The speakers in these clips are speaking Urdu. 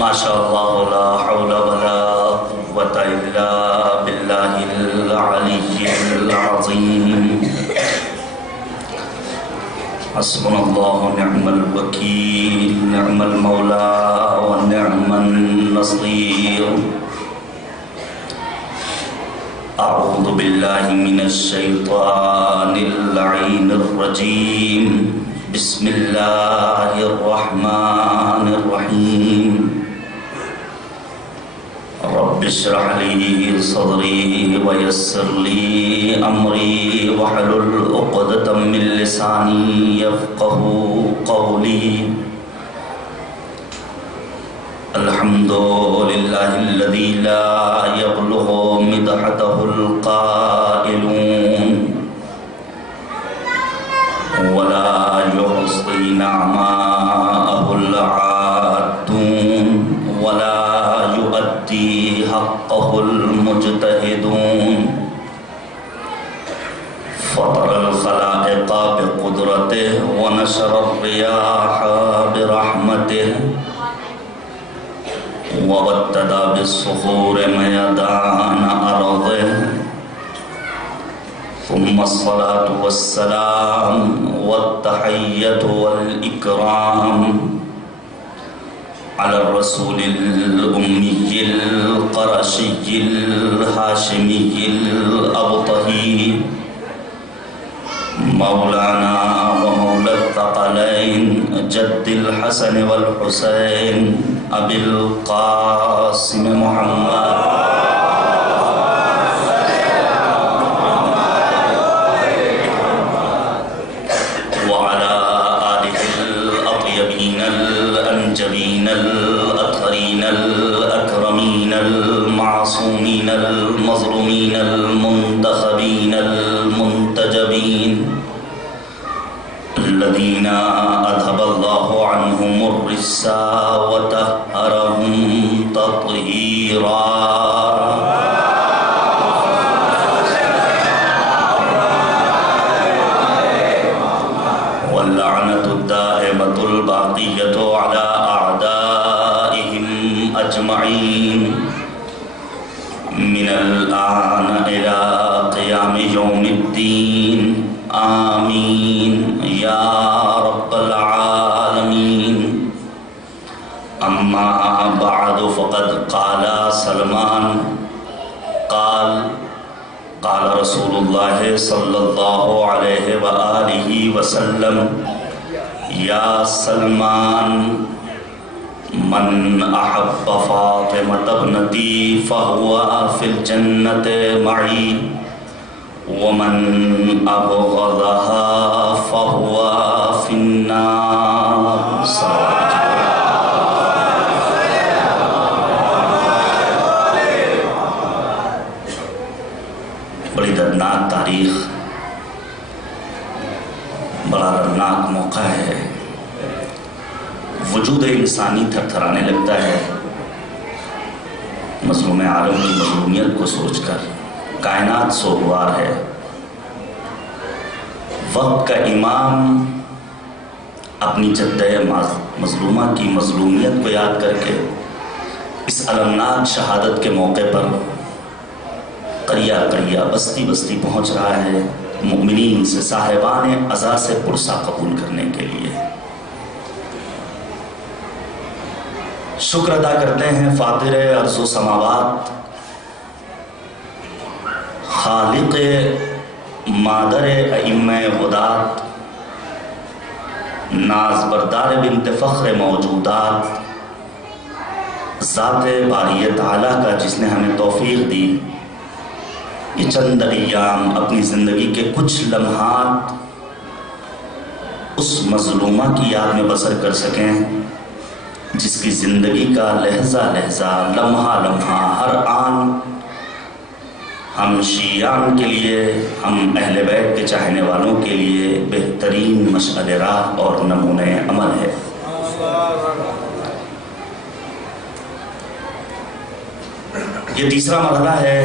ما شاء الله لا حول ولا قوة إلا بالله العلي العظيم حسبنا الله ونعم الوكيل نعم المولى ونعم النصير أعوذ بالله من الشيطان اللعين الرجيم بسم الله الرحمن الرحيم رب اشرح لي صدري ويسر لي أمري واحلل عقدة من لساني يفقه قولي الحمد لله الذي لا يبلغ مدحته القائلون ولا يحصي نعماءه العادون ولا يؤدي حقه المجتهدون فطر الخلائق بقدرته ونشر الرياح برحمته وابتدى بالصخور ميدان أرضه ثم الصلاة والسلام والتحية والإكرام على الرسول الأمي القرشي الهاشمي الأبطحي مولانا ومولى الثقلين جد الحسن والحسين أبي القاسم محمد وعلى آله الأطيبين الأنجبين الأطهرين الأكرمين المعصومين المظلومين المنتخبين المنتجبين الذين أذهب الله عنهم الرجس وطهرهم تطهيرا واللعنة الدائمة الباقية على أعدائهم أجمعين من الآن إلى قيام يوم الدين آمين يا رب العالمين أما بعد فقد قال سلمان قال رسول الله صلى الله عليه وآله وسلم يا سلمان من أحب فاطمة ابنتي فهو في الجنة معي ومن أبغضها فهو في النار بڑی دردناک تاریخ بڑا دردناک موقع ہے وجود انسانی تھر تھرانے لگتا ہے مظلوم عالم کی مظلومیت کو سوچ کر کائنات سوگوار ہے وقت کا امام اپنی جدہ مظلومہ کی مظلومیت کو یاد کر کے اس المناک شہادت کے موقع پر قریہ قریہ بستی بستی پہنچ رہا ہے مؤمنین سے صاحبان عزا سے پرسہ قبول کرنے کے لیے شکر ادا کرتے ہیں فاطر ارض و سماوات خالق مادر ائمہ غدات ناز بردار بنت فخر موجودات ذات باری تعالیٰ کا جس نے ہمیں توفیق دی یہ چند ایام اپنی زندگی کے کچھ لمحات اس مظلومہ کی یاد میں بسر کر سکیں جس کی زندگی کا لحظہ لحظہ لمحہ لمحہ ہر آن ہم شیعان کے لیے ہم اہل بیت کے چاہنے والوں کے لیے بہترین مشعل راہ اور نمونۂ عمل ہے یہ تیسرا مرحلہ ہے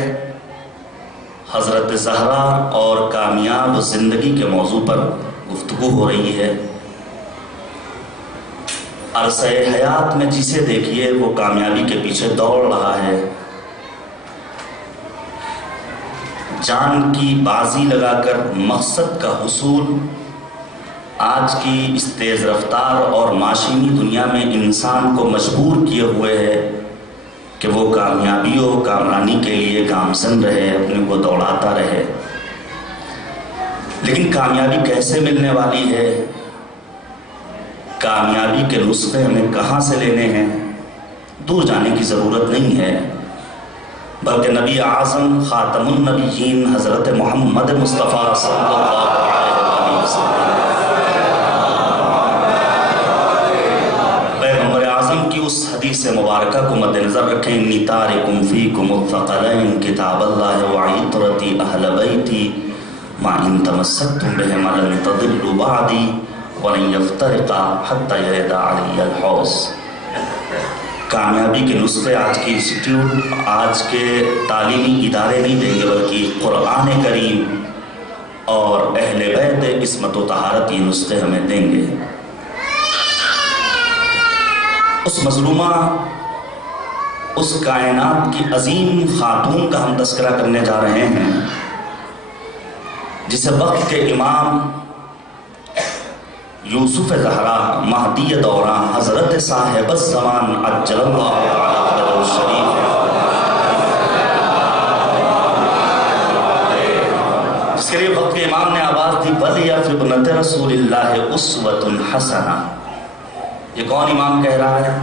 حضرت زہرا اور کامیاب زندگی کے موضوع پر گفتگو ہو رہی ہے عرصہ حیات میں جسے دیکھیے وہ کامیابی کے پیچھے دوڑ رہا ہے، جان کی بازی لگا کر مقصد کا حصول آج کی اس تیز رفتار اور معاشی دنیا میں انسان کو مجبور کیے ہوئے ہے کہ وہ کامیابی و کامرانی کے لیے گامزن رہے، اپنے کو دوڑاتا رہے۔ لیکن کامیابی کیسے ملنے والی ہے، کامیابی کے نسخے ہمیں کہاں سے لینے ہیں، دور جانے کی ضرورت نہیں ہے، بلکہ نبی اعظم خاتم النبیین حضرت محمد مصطفیٰ صلی اللہ علیہ وسلم پیغمبر اعظم کی اس حدیث مبارکہ کو مد نظر رکھیں، انی تارکم فیکم الثقلین کتاب اللہ وعطرتی اہل بیتی ما ان تمسکتم بہما لن تضلوا بعدی وَلَن يَفْتَرِقَا حَتَّى يَرِدَ عَلَيَّ الْحَوْض۔ کامیابی کے نسخے آج کی انسٹیٹیوٹ، آج کے تعلیمی ادارے نہیں دیں گے، بلکہ قرآن کریم اور اہل بیت عصمت و طہارت یہ نسخے ہمیں دیں گے۔ اس مظلومہ، اس کائنات کی عظیم خاتون کا ہم تذکرہ کرنے جا رہے ہیں، جسے وقت کے امام یوسف زہرا مہدی دوران حضرت صاحب الزمان عجل اللہ تعالی قدرہ الشریف جس کے لیے وقت کے امام نے آواز دی وَلْيَفِ ابْنَتِ رسول اللہ اسوۃ حسنہ۔ یہ کون امام کہہ رہا ہے؟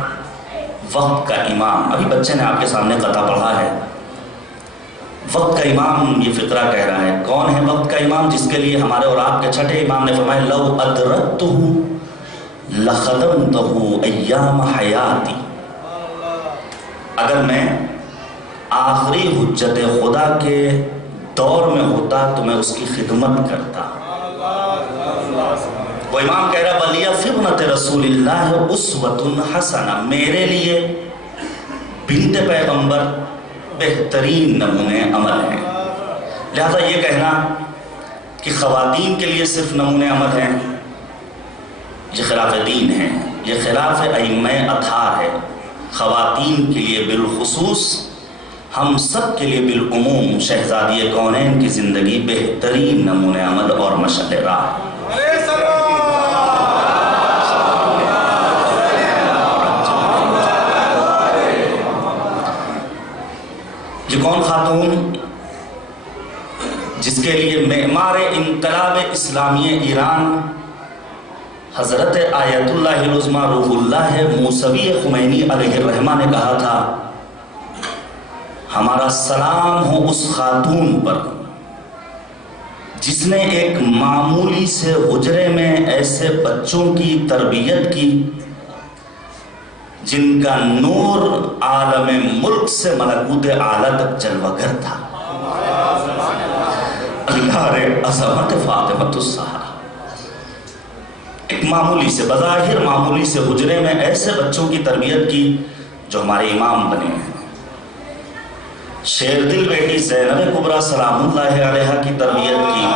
وقت کا امام۔ ابھی بچے نے آپ کے سامنے قطع پڑھا ہے، وقت کا امام یہ فقرہ کہہ رہا ہے۔ کون ہے وقت کا امام؟ جس کے لیے ہمارے اور آپ کے چھٹے امام نے فرمایا لو ادرکتہ لخدمتہ ایام حیاتی، اگر میں آخری حجت خدا کے دور میں ہوتا تو میں اس کی خدمت کرتا۔ وہ امام کہہ رہا وَلِيَفِ ابْنَتِ رسول اللہ اسوۃ حسنہ، میرے لیے بنت پیغمبر بہترین نمونے عمل ہیں۔ لہذا یہ کہنا کہ خواتین کے لیے صرف نمونے عمل ہیں، یہ خلاف دین ہے، یہ خلاف ائمہ اطہار ہے۔ خواتین کے لیے بالخصوص، ہم سب کے لیے بالعموم شہزادی کونین کی زندگی بہترین نمونے عمل اور مشعل راہ۔ یہ کون خاتون جس کے لیے معمار انقلاب اسلامی ایران حضرت آیت اللہ العظمیٰ روح اللہ موسوی خمینی علیہ الرحمہ نے کہا تھا ہمارا سلام ہو اس خاتون پر جس نے ایک معمولی سے حجرے میں ایسے بچوں کی تربیت کی جن کا نور عالم ملک سے ملکوت اعلیٰ تک جلوگر تھا۔ اللہ عظمت فاطمۃ الزہرا، ایک معمولی سے، بظاہر معمولی سے حجرے میں ایسے بچوں کی تربیت کی جو ہمارے امام بنے ہیں۔ شیر دل بیٹی زینب کبریٰ سلام اللہ علیہا کی تربیت کی۔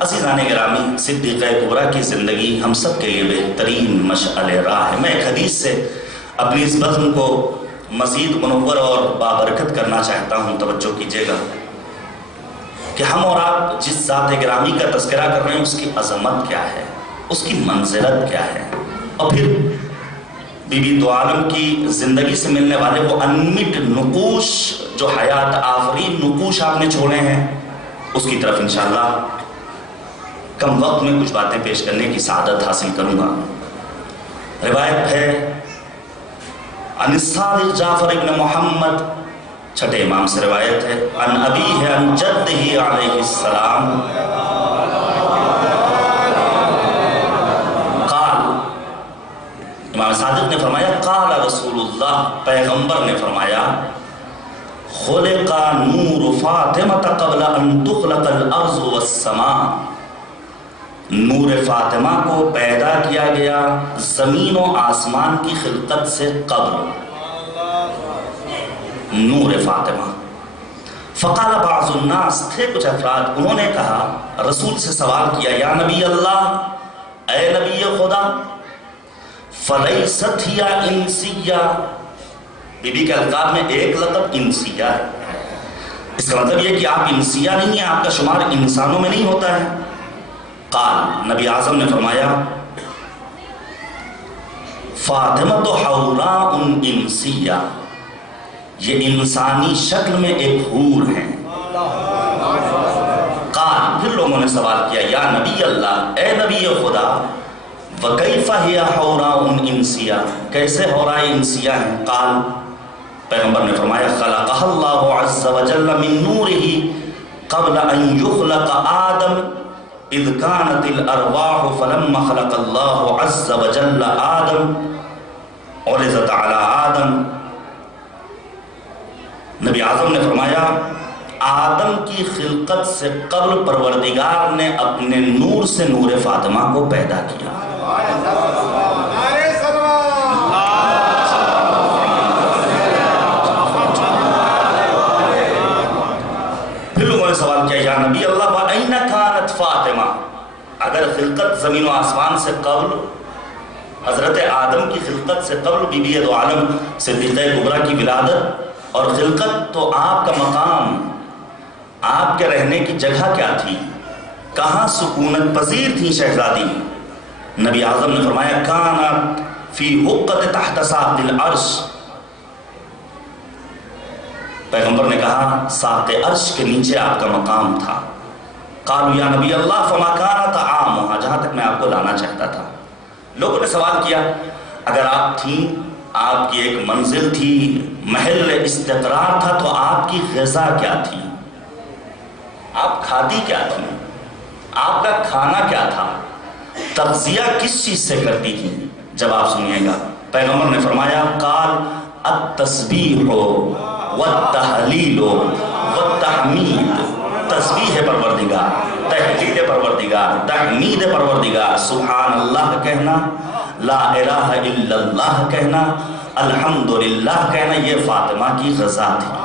عزیزان گرامی، صدیقہ کبریٰ کی زندگی ہم سب کے لیے بہترین مشعل راہ ہے۔ میں ایک حدیث سے اپنی اس بزم کو مزید منور اور بابرکت کرنا چاہتا ہوں، توجہ کیجیے گا کہ ہم اور آپ جس ذات گرامی کا تذکرہ کر رہے ہیں اس کی عظمت کیا ہے، اس کی منزلت کیا ہے، اور پھر بی بی دو عالم کی زندگی سے ملنے والے وہ انمٹ نقوش جو حیات آفرین نقوش آپ نے چھوڑے ہیں، اس کی طرف انشاءاللہ کم وقت میں کچھ باتیں پیش کرنے کی سعادت حاصل کروں گا۔ روایت ہے عن الصادق جعفر ابن محمد، چھٹے امام سے روایت ہے، عن ابیہ عن جدہ علیہ السلام قال، امام صادق نے فرمایا قال رسول اللہ، پیغمبر نے فرمایا خلق نور فاطمہ قبل ان تخلق الارض والسماء، نور فاطمہ کو پیدا کیا گیا زمین و آسمان کی خلقت سے قبل۔ نور فاطمہ، فقال بعض الناس، تھے کچھ افراد، انہوں نے کہا، رسول سے سوال کیا، یا نبی اللہ، اے نبی خدا، فلیست ہی انسیہ، بی بی کے القاب میں ایک لقب انسیہ ہے، اس کا مطلب یہ کہ آپ انسیہ نہیں ہیں، آپ کا شمار انسانوں میں نہیں ہوتا ہے۔ قال، نبی اعظم نے فرمایا، فاطمہ تو حوراء انسیہ، یہ انسانی شکل میں ایک حور ہیں۔ قال، پھر لوگوں نے سوال کیا، یا نبی اللہ، اے نبی خدا، وَكَيْفَ هِيَ حَوْرَاءٌ إِنْسِيَةٌ، کیسے حوراء انسیہ ہیں؟ قال، پیغمبر نے فرمایا، خلقها اللہ عز وجل من نورہ قبل ان یخلق آدم اذ كانت الارواح فلما خلق اللہ عز وجل آدم عرضت على آدم۔ نبی اعظم نے فرمایا، آدم کی خلقت سے قبل پروردگار نے اپنے نور سے نور فاطمہ کو پیدا کیا۔ پھر لوگوں نے سوال کیا، یا نبی اللہ، وَأَيْنَ كَانَتْ فاطمہ، اگر خلقت زمین و آسمان سے قبل، حضرت آدم کی خلقت سے قبل بی بی دو عالم صدیقہ کبریٰ کی ولادت اور خلقت، تو آپ کا مقام، آپ کے رہنے کی جگہ کیا تھی؟ کہاں سکونت پذیر تھی شہزادی؟ نبی اعظم نے فرمایا، کانت فی حقت تحت ساق العرش، پیغمبر نے کہا ساق عرش کے نیچے آپ کا مقام تھا۔ قالوا یا نبی اللہ فما کان طعامها، جہاں تک میں آپ کو لانا چاہتا تھا۔ لوگوں نے سوال کیا، اگر آپ تھیں، آپ کی ایک منزل تھی، محل استقرار تھا، تو آپ کی غذا کیا تھی؟ آپ کھاتی کیا تھی؟ آپ کا کھانا کیا تھا؟ تغذیہ کس چیز سے کرتی تھی؟ جواب سنیے گا، پیغمبر نے فرمایا، قال التسبیح والتحلیل والتحمید، تسبیح پروردگار، تحلیل پروردگار، تحمید پروردگار، سبحان اللہ کہنا، لا الہ الا اللہ کہنا، الحمدللہ کہنا، یہ فاطمہ کی غذا تھی۔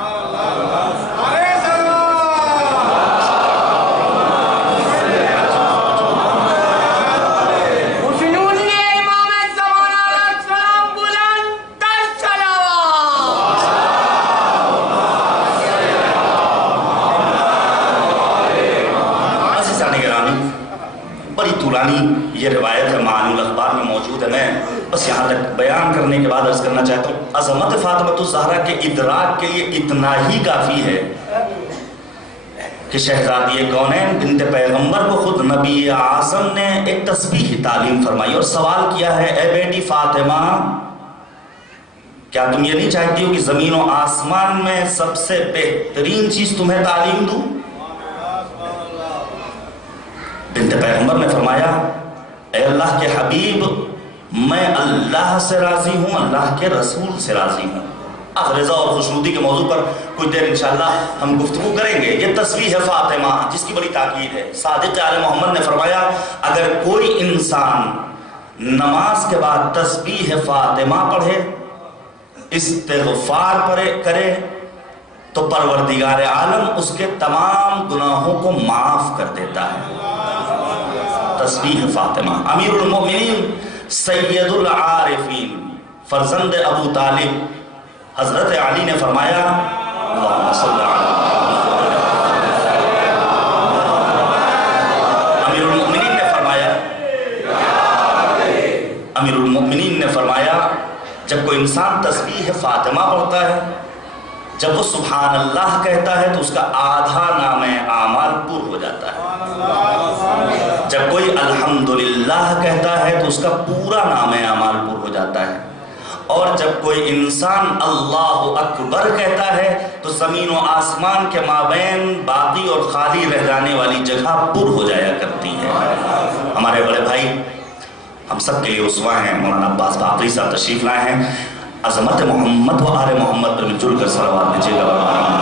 یہ روایت ہے، معانی الاخبار میں موجود ہے، میں بس یہاں تک بیان کرنے کے بعد عرض کرنا چاہتا ہوں، عظمت فاطمہ الزہرا کے ادراک کے لیے اتنا ہی کافی ہے کہ شہزادی کونین بنت پیغمبر کو خود نبی اعظم نے ایک تسبیح تعلیم فرمائی اور سوال کیا ہے، اے بیٹی فاطمہ، کیا تم یہ نہیں چاہتی ہو کہ زمین و آسمان میں سب سے بہترین چیز تمہیں تعلیم دوں؟ بنت پیغمبر نے فرمایا، اے اللہ کے حبیب، میں اللہ سے راضی ہوں، اللہ کے رسول سے راضی ہوں۔ رضا اور خوشنودی کے موضوع پر کچھ دیر انشاءاللہ ہم گفتگو کریں گے۔ یہ تسبیح فاطمہ جس کی بڑی تاکید ہے۔ صادق آل محمد نے فرمایا، اگر کوئی انسان نماز کے بعد تسبیح فاطمہ پڑھے، استغفار کرے، تو پروردگار عالم اس کے تمام گناہوں کو معاف کر دیتا ہے۔ تسبیح فاطمہ۔ امیر المومنین سید العارفین فرزند ابو طالب حضرت علی نے فرمایا، اللہم صلی علی امیر المومنین نے فرمایا، جب کوئی انسان تسبیح فاطمہ پڑھتا ہے، جب وہ سبحان اللہ کہتا ہے، تو اس کا آدھا نام اعمال پر ہو جاتا ہے۔ جب کوئی الحمدللہ کہتا ہے تو اس کا پورا نام اعمال پر ہو جاتا ہے، اور جب کوئی انسان اللہ اکبر کہتا ہے تو زمین و آسمان کے مابین باقی اور خالی رہ جانے والی جگہ پر ہو جایا کرتی ہے۔ ہمارے بڑے بھائی ہم سب کے لیے اسوہ ہیں، مولانا عباس باقری صاحب تشریف لائے ہیں، عظمت محمد و آل محمد پر مل جل کر صلوات دیجیے گا۔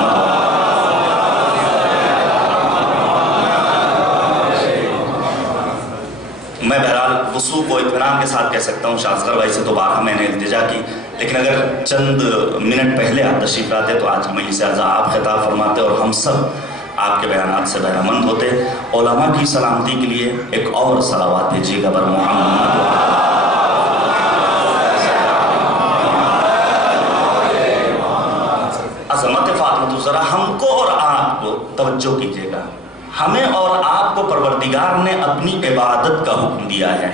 میں بہرحال وصول کو اطمینان کے ساتھ کہہ سکتا ہوں، شاہ اصغر بھائی سے تو بارہا میں نے التجا کی، لیکن اگر چند منٹ پہلے آپ تشریف لاتے تو آج مجلس سے آپ خطاب فرماتے اور ہم سب آپ کے بیانات سے بہرمند ہوتے۔ علماء کی سلامتی کے لیے ایک اور صلوات بھیجیے گا بر محمد۔ عظمت فاطمۃ الزہرا، ہم کو اور آپ کو توجہ کیجیے گا، ہمیں اور آپ کو پروردگار نے اپنی عبادت کا حکم دیا ہے۔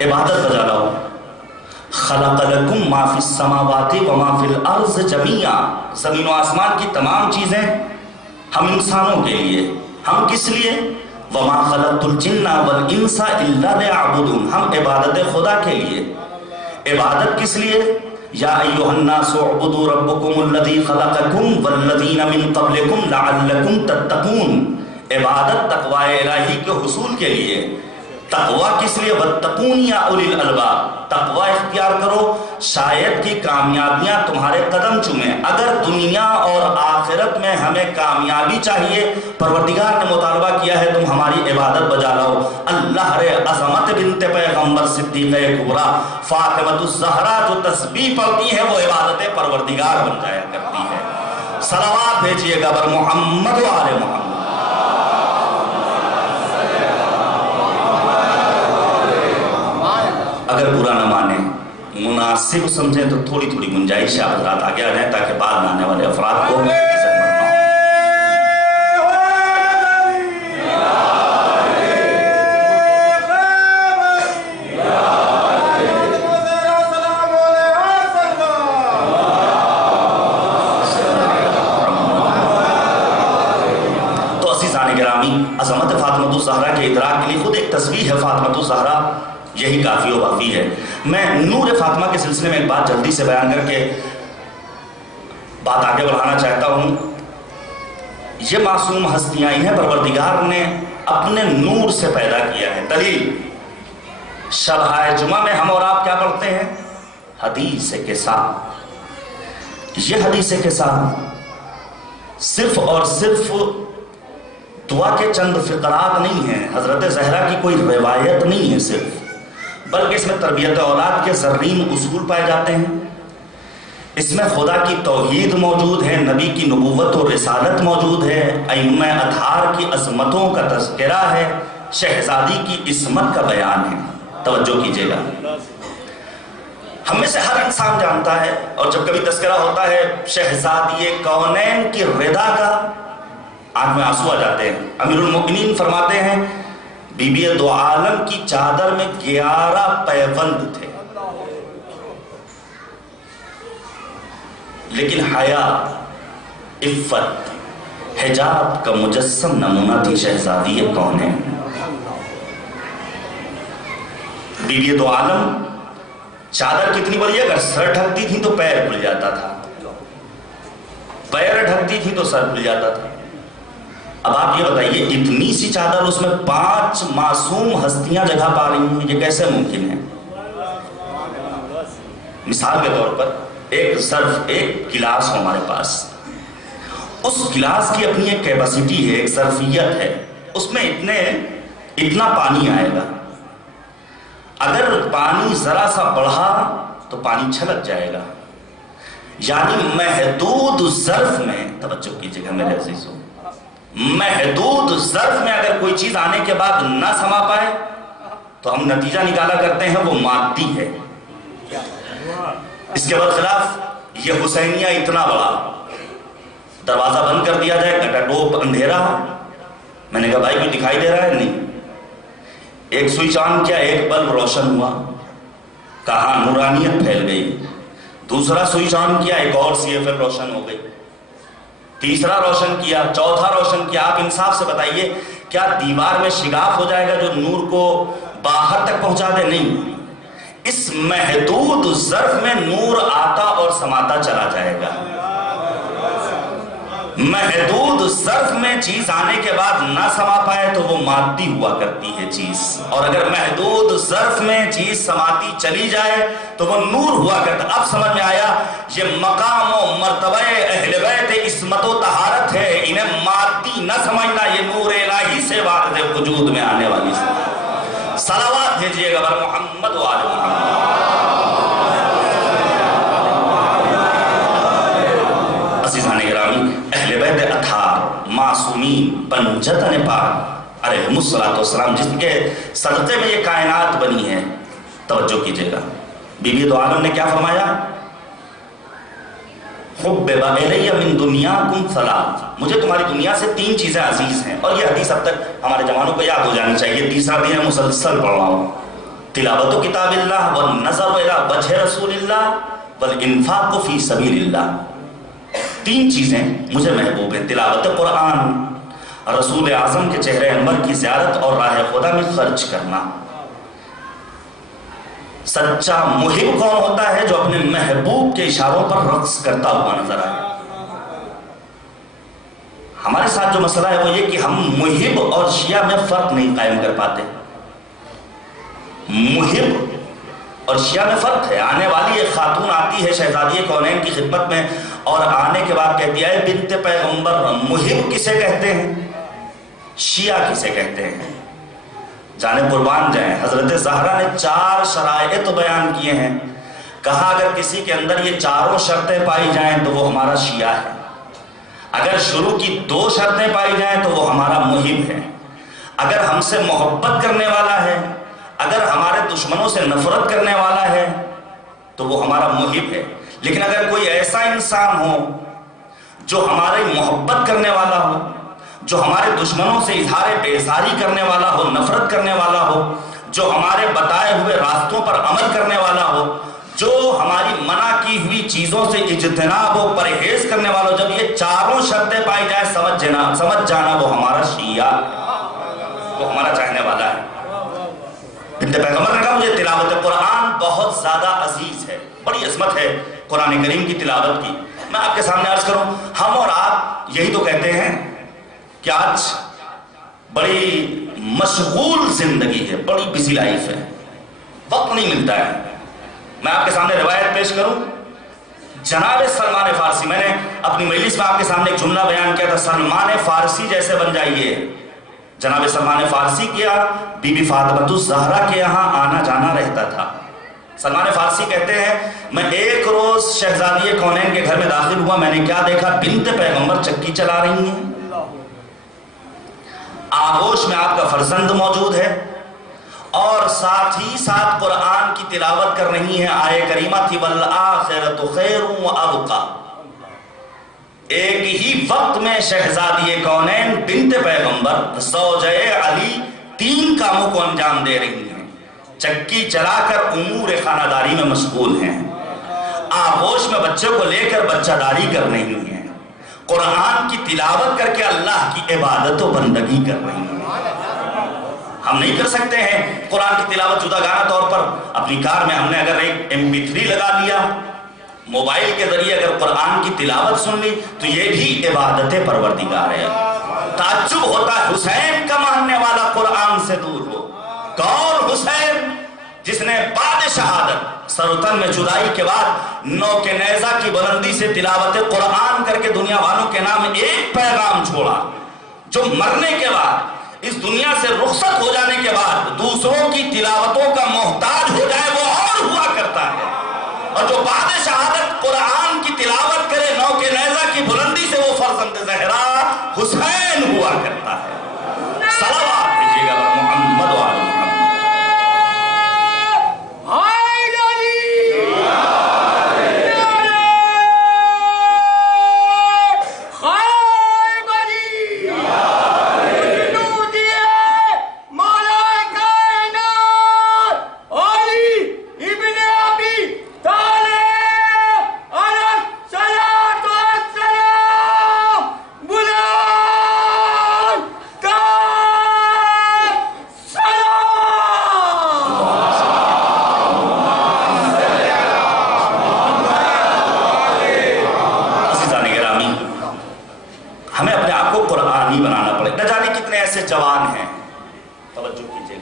عبادت بجا لاؤ۔ خلق لکم ما فی السماوات و ما فی الارض جمیعا، زمین و آسمان کی تمام چیزیں ہم انسانوں کے لیے، ہم کس لیے؟ وما خلقت الجن والانس الا لیعبدون، ہم عبادت خدا کے لیے۔ عبادت کس لیے؟ یا ایھا الناس اعبدوا ربکم الذی خلقکم والذین من قبلکم لعلکم تتقون۔ عبادت تقوی الہی کے حصول کے لیے۔ تقوی کس لیے؟ واتقون یا اولی الالباب، تقوی اختیار کرو شاید کی کامیابیاں تمہارے قدم چومیں۔ اگر دنیا اور آخرت میں ہمیں کامیابی چاہیے، پروردگار نے مطالبہ کیا ہے تم ہماری عبادت بجا لاؤ۔ اللہ رے عظمت بنت پیغمبر صدیقہ کبریٰ فاطمۃ الزہرا جو تسبیح پڑھتی ہے وہ عبادت پروردگار بن جایا کرتی ہے۔ صلوات بھیجیے گا بر محمد و آل محمد۔ اگر برا نہ مانے، مناسب سمجھیں تو تھوڑی تھوڑی گنجائش آپ حضرات آگے آ جائیں تاکہ بعد میں آنے والے افراد کو تو عزیزان گرامی، عظمت فاطمۃ الزہرا کے ادراک کے لیے خود ایک تسبیح ہے فاطمۃ الزہرا، یہی کافی و وافی ہے۔ میں نور فاطمہ کے سلسلے میں ایک بات جلدی سے بیان کر کے بات آگے بڑھانا چاہتا ہوں۔ یہ معصوم ہستیاں ہیں پروردگار نے اپنے نور سے پیدا کیا ہے۔ دلیل شبہ جمعہ میں ہم اور آپ کیا پڑھتے ہیں؟ حدیث کے ساتھ۔ یہ حدیث کے ساتھ صرف اور صرف دعا کے چند فقرات نہیں ہیں، حضرت زہرا کی کوئی روایت نہیں ہے صرف، بلکہ اس میں تربیت اولاد کے زرین اصول پائے جاتے ہیں، اس میں خدا کی توحید موجود ہے، نبی کی نبوت و رسالت موجود ہے، ائمہ اطہار کی عظمتوں کا تذکرہ ہے، شہزادی کی عصمت کا بیان ہے۔ توجہ کیجیے گا، ہم میں سے ہر انسان جانتا ہے، اور جب کبھی تذکرہ ہوتا ہے شہزادی کونین کی رضا کا، آنکھ میں آنسو آ جاتے ہیں۔ امیر المؤمنین فرماتے ہیں بی بی دو عالم کی چادر میں 11 پیوند تھے، لیکن حیا، عفت، حجاب کا مجسم نمونہ تھی شہزادی کونین۔ بی بی دو عالم چادر کتنی بڑی ہے، اگر سر ڈھکتی تھی تو پیر کھل جاتا تھا، پیر ڈھکتی تھی تو سر کھل جاتا تھا۔ اب آپ یہ بتائیے اتنی سی چادر، اس میں 5 معصوم ہستیاں جگہ پا رہی ہیں، یہ کیسے ممکن ہے؟ مثال کے طور پر ایک ظرف، ایک گلاس ہو ہمارے پاس، اس گلاس کی اپنی ایک کیپیسٹی ہے، ایک ظرفیت ہے، اس میں اتنا پانی آئے گا۔ اگر پانی ذرا سا بڑھا تو پانی چھلک جائے گا، یعنی محدود ظرف میں، توجہ کیجیے گا میرے عزیزوں، محدود ظرف میں اگر کوئی چیز آنے کے بعد نہ سما پائے تو ہم نتیجہ نکالا کرتے ہیں وہ مادی ہے۔ اس کے برخلاف یہ حسینیہ اتنا بڑا، دروازہ بند کر دیا جائے، گٹا ٹوپ اندھیرا، میں نے کہا بھائی کوئی دکھائی دے رہا ہے؟ نہیں۔ ایک سوئچ آن کیا، ایک بلب روشن ہوا، کہاں نورانیت پھیل گئی۔ دوسرا سوئچ آن کیا، ایک اور CFL روشن ہو گئی۔ تیسرا روشن کیا، چوتھا روشن کیا۔ آپ انصاف سے بتائیے کیا دیوار میں شگاف ہو جائے گا جو نور کو باہر تک پہنچا دے؟ نہیں، اس محدود ظرف میں نور آتا اور سماتا چلا جائے گا۔ محدود ظرف میں چیز آنے کے بعد نہ سما پائے تو وہ مادی ہوا کرتی ہے چیز، اور اگر محدود ظرف میں چیز سماتی چلی جائے تو وہ نور ہوا کرتا۔ اب سمجھ میں آیا یہ مقام و مرتبہ اہل بیت عصمت و طہارت ہے، انہیں مادی نہ سمجھنا، یہ نور الہی سے وارد وجود میں آنے والی صلوات بھیجیے گا بر محمد و آل محمد۔ عزیزان گرامی، اہل بیت اطہار معصومین پنجتن پاک علیہم الصلوۃ والسلام، جس کے صدقے میں یہ کائنات بنی ہے، توجہ کیجئے گا۔ بی بی دو عالم نے کیا فرمایا؟ حبب الی من دنیاکم ثلاث، مجھے تمہاری دنیا سے 3 چیزیں عزیز ہیں، اور یہ حدیث اب تک ہمارے جوانوں کو یاد ہو جانی چاہیے، تیسرا دن ہے مسلسل پڑھ رہا ہوں۔ تلاوت کتاب اللہ والنظر الی وجہ رسول اللہ والانفاق فی سبیل اللہ، 3 چیزیں مجھے محبوب ہیں، تلاوت قرآن، رسول اعظم کے چہرے انور کی زیارت، اور راہ خدا میں خرچ کرنا۔ سچا محب کون ہوتا ہے؟ جو اپنے محبوب کے اشاروں پر رقص کرتا ہوا نظر آئے۔ ہمارے ساتھ جو مسئلہ ہے وہ یہ کہ ہم محب اور شیعہ میں فرق نہیں قائم کر پاتے۔ محب اور شیعہ میں فرق ہے۔ آنے والی ایک خاتون آتی ہے شہزادی کونین کی خدمت میں، اور آنے کے بعد کہتی ہے بنت پیغمبر، محب کسے کہتے ہیں؟ شیعہ کسے کہتے ہیں؟ جانے قربان جائیں، حضرت زہرا نے 4 شرائط بیان کیے ہیں، کہا اگر کسی کے اندر یہ 4 شرطیں پائی جائیں تو وہ ہمارا شیعہ ہے، اگر شروع کی 2 شرطیں پائی جائیں تو وہ ہمارا محب ہے، اگر ہم سے محبت کرنے والا ہے، اگر ہمارے دشمنوں سے نفرت کرنے والا ہے تو وہ ہمارا محب ہے۔ لیکن اگر کوئی ایسا انسان ہو جو ہماری محبت کرنے والا ہو، جو ہمارے دشمنوں سے اظہار بیزاری کرنے والا ہو، نفرت کرنے والا ہو، جو ہمارے بتائے ہوئے راستوں پر عمل کرنے والا ہو، جو ہماری منع کی ہوئی چیزوں سے اجتناب و پرہیز کرنے والا ہو، جب یہ 4 شرطیں پائی جائیں سمجھ جانا وہ ہمارا شیعہ ہے، وہ ہمارا چاہنے والا ہے۔ بنت پیغمبر نے کہا مجھے تلاوت قرآن بہت زیادہ عزیز ہے، بڑی عظمت ہے قرآن کریم کی تلاوت کی۔ میں آپ کے سامنے عرض کروں، ہم اور آپ یہی تو کہتے ہیں کہ آج بڑی مشغول زندگی ہے، بڑی بزی لائف ہے، وقت نہیں ملتا ہے۔ میں آپ کے سامنے روایت پیش کروں، جناب سلمان فارسی، میں نے اپنی مجلس میں آپ کے سامنے ایک جملہ بیان کیا تھا، سلمان فارسی جیسے بن جائیے۔ جناب سلمان فارسی کیا بی بی فاطمہ الزہرا کے یہاں آنا جانا رہتا تھا۔ سلمان فارسی کہتے ہیں میں ایک روز شہزادی کونین کے گھر میں داخل ہوا، میں نے کیا دیکھا؟ بنت پیغمبر چکی چلا رہی ہیں، آغوش میں آپ کا فرزند موجود ہے، اور ساتھ ہی ساتھ قرآن کی تلاوت کر رہی ہیں۔ آیہ کریمہ تھی وَالْآخِرَةُ خَيْرٌ وَأَبْقَىٰ۔ ایک ہی وقت میں شہزادی کونین بنت پیغمبر زوجہ علی 3 کاموں کو انجام دے رہی ہیں، چکی چلا کر امور خانہ داری میں مشغول ہیں، آغوش میں بچے کو لے کر بچہ داری کر رہی ہیں، قرآن کی تلاوت کر کے اللہ کی عبادت و بندگی کر رہی ہیں۔ ہم نہیں کر سکتے ہیں قرآن کی تلاوت جدا گانا طور پر اپنی کار میں ہم نے اگر ایک MP3 لگا دیا، موبائل کے ذریعے اگر قرآن کی تلاوت سن لی تو یہ بھی عبادت پروردگار ہے۔ تعجب ہوتا ہے حسین کا ماننے والا قرآن سے دور ہو۔ کون حسین؟ جس نے بعد شہادت سر و تن میں جدائی کے بعد نوک نیزہ کی بلندی سے تلاوت قرآن کر کے دنیا والوں کے نام ایک پیغام چھوڑا، جو مرنے کے بعد اس دنیا سے رخصت ہو جانے کے بعد دوسروں کی تلاوتوں کا محتاج ہو جائے وہ اور ہوا کرتا ہے، اور جو بعد شہادت قرآن کی تلاوت کرے نوک نیزہ کی بلندی سے وہ فرزند زہرا حسین ہوا کرتا ہے۔ صلوات بھیجیے گا محمد و آل محمد۔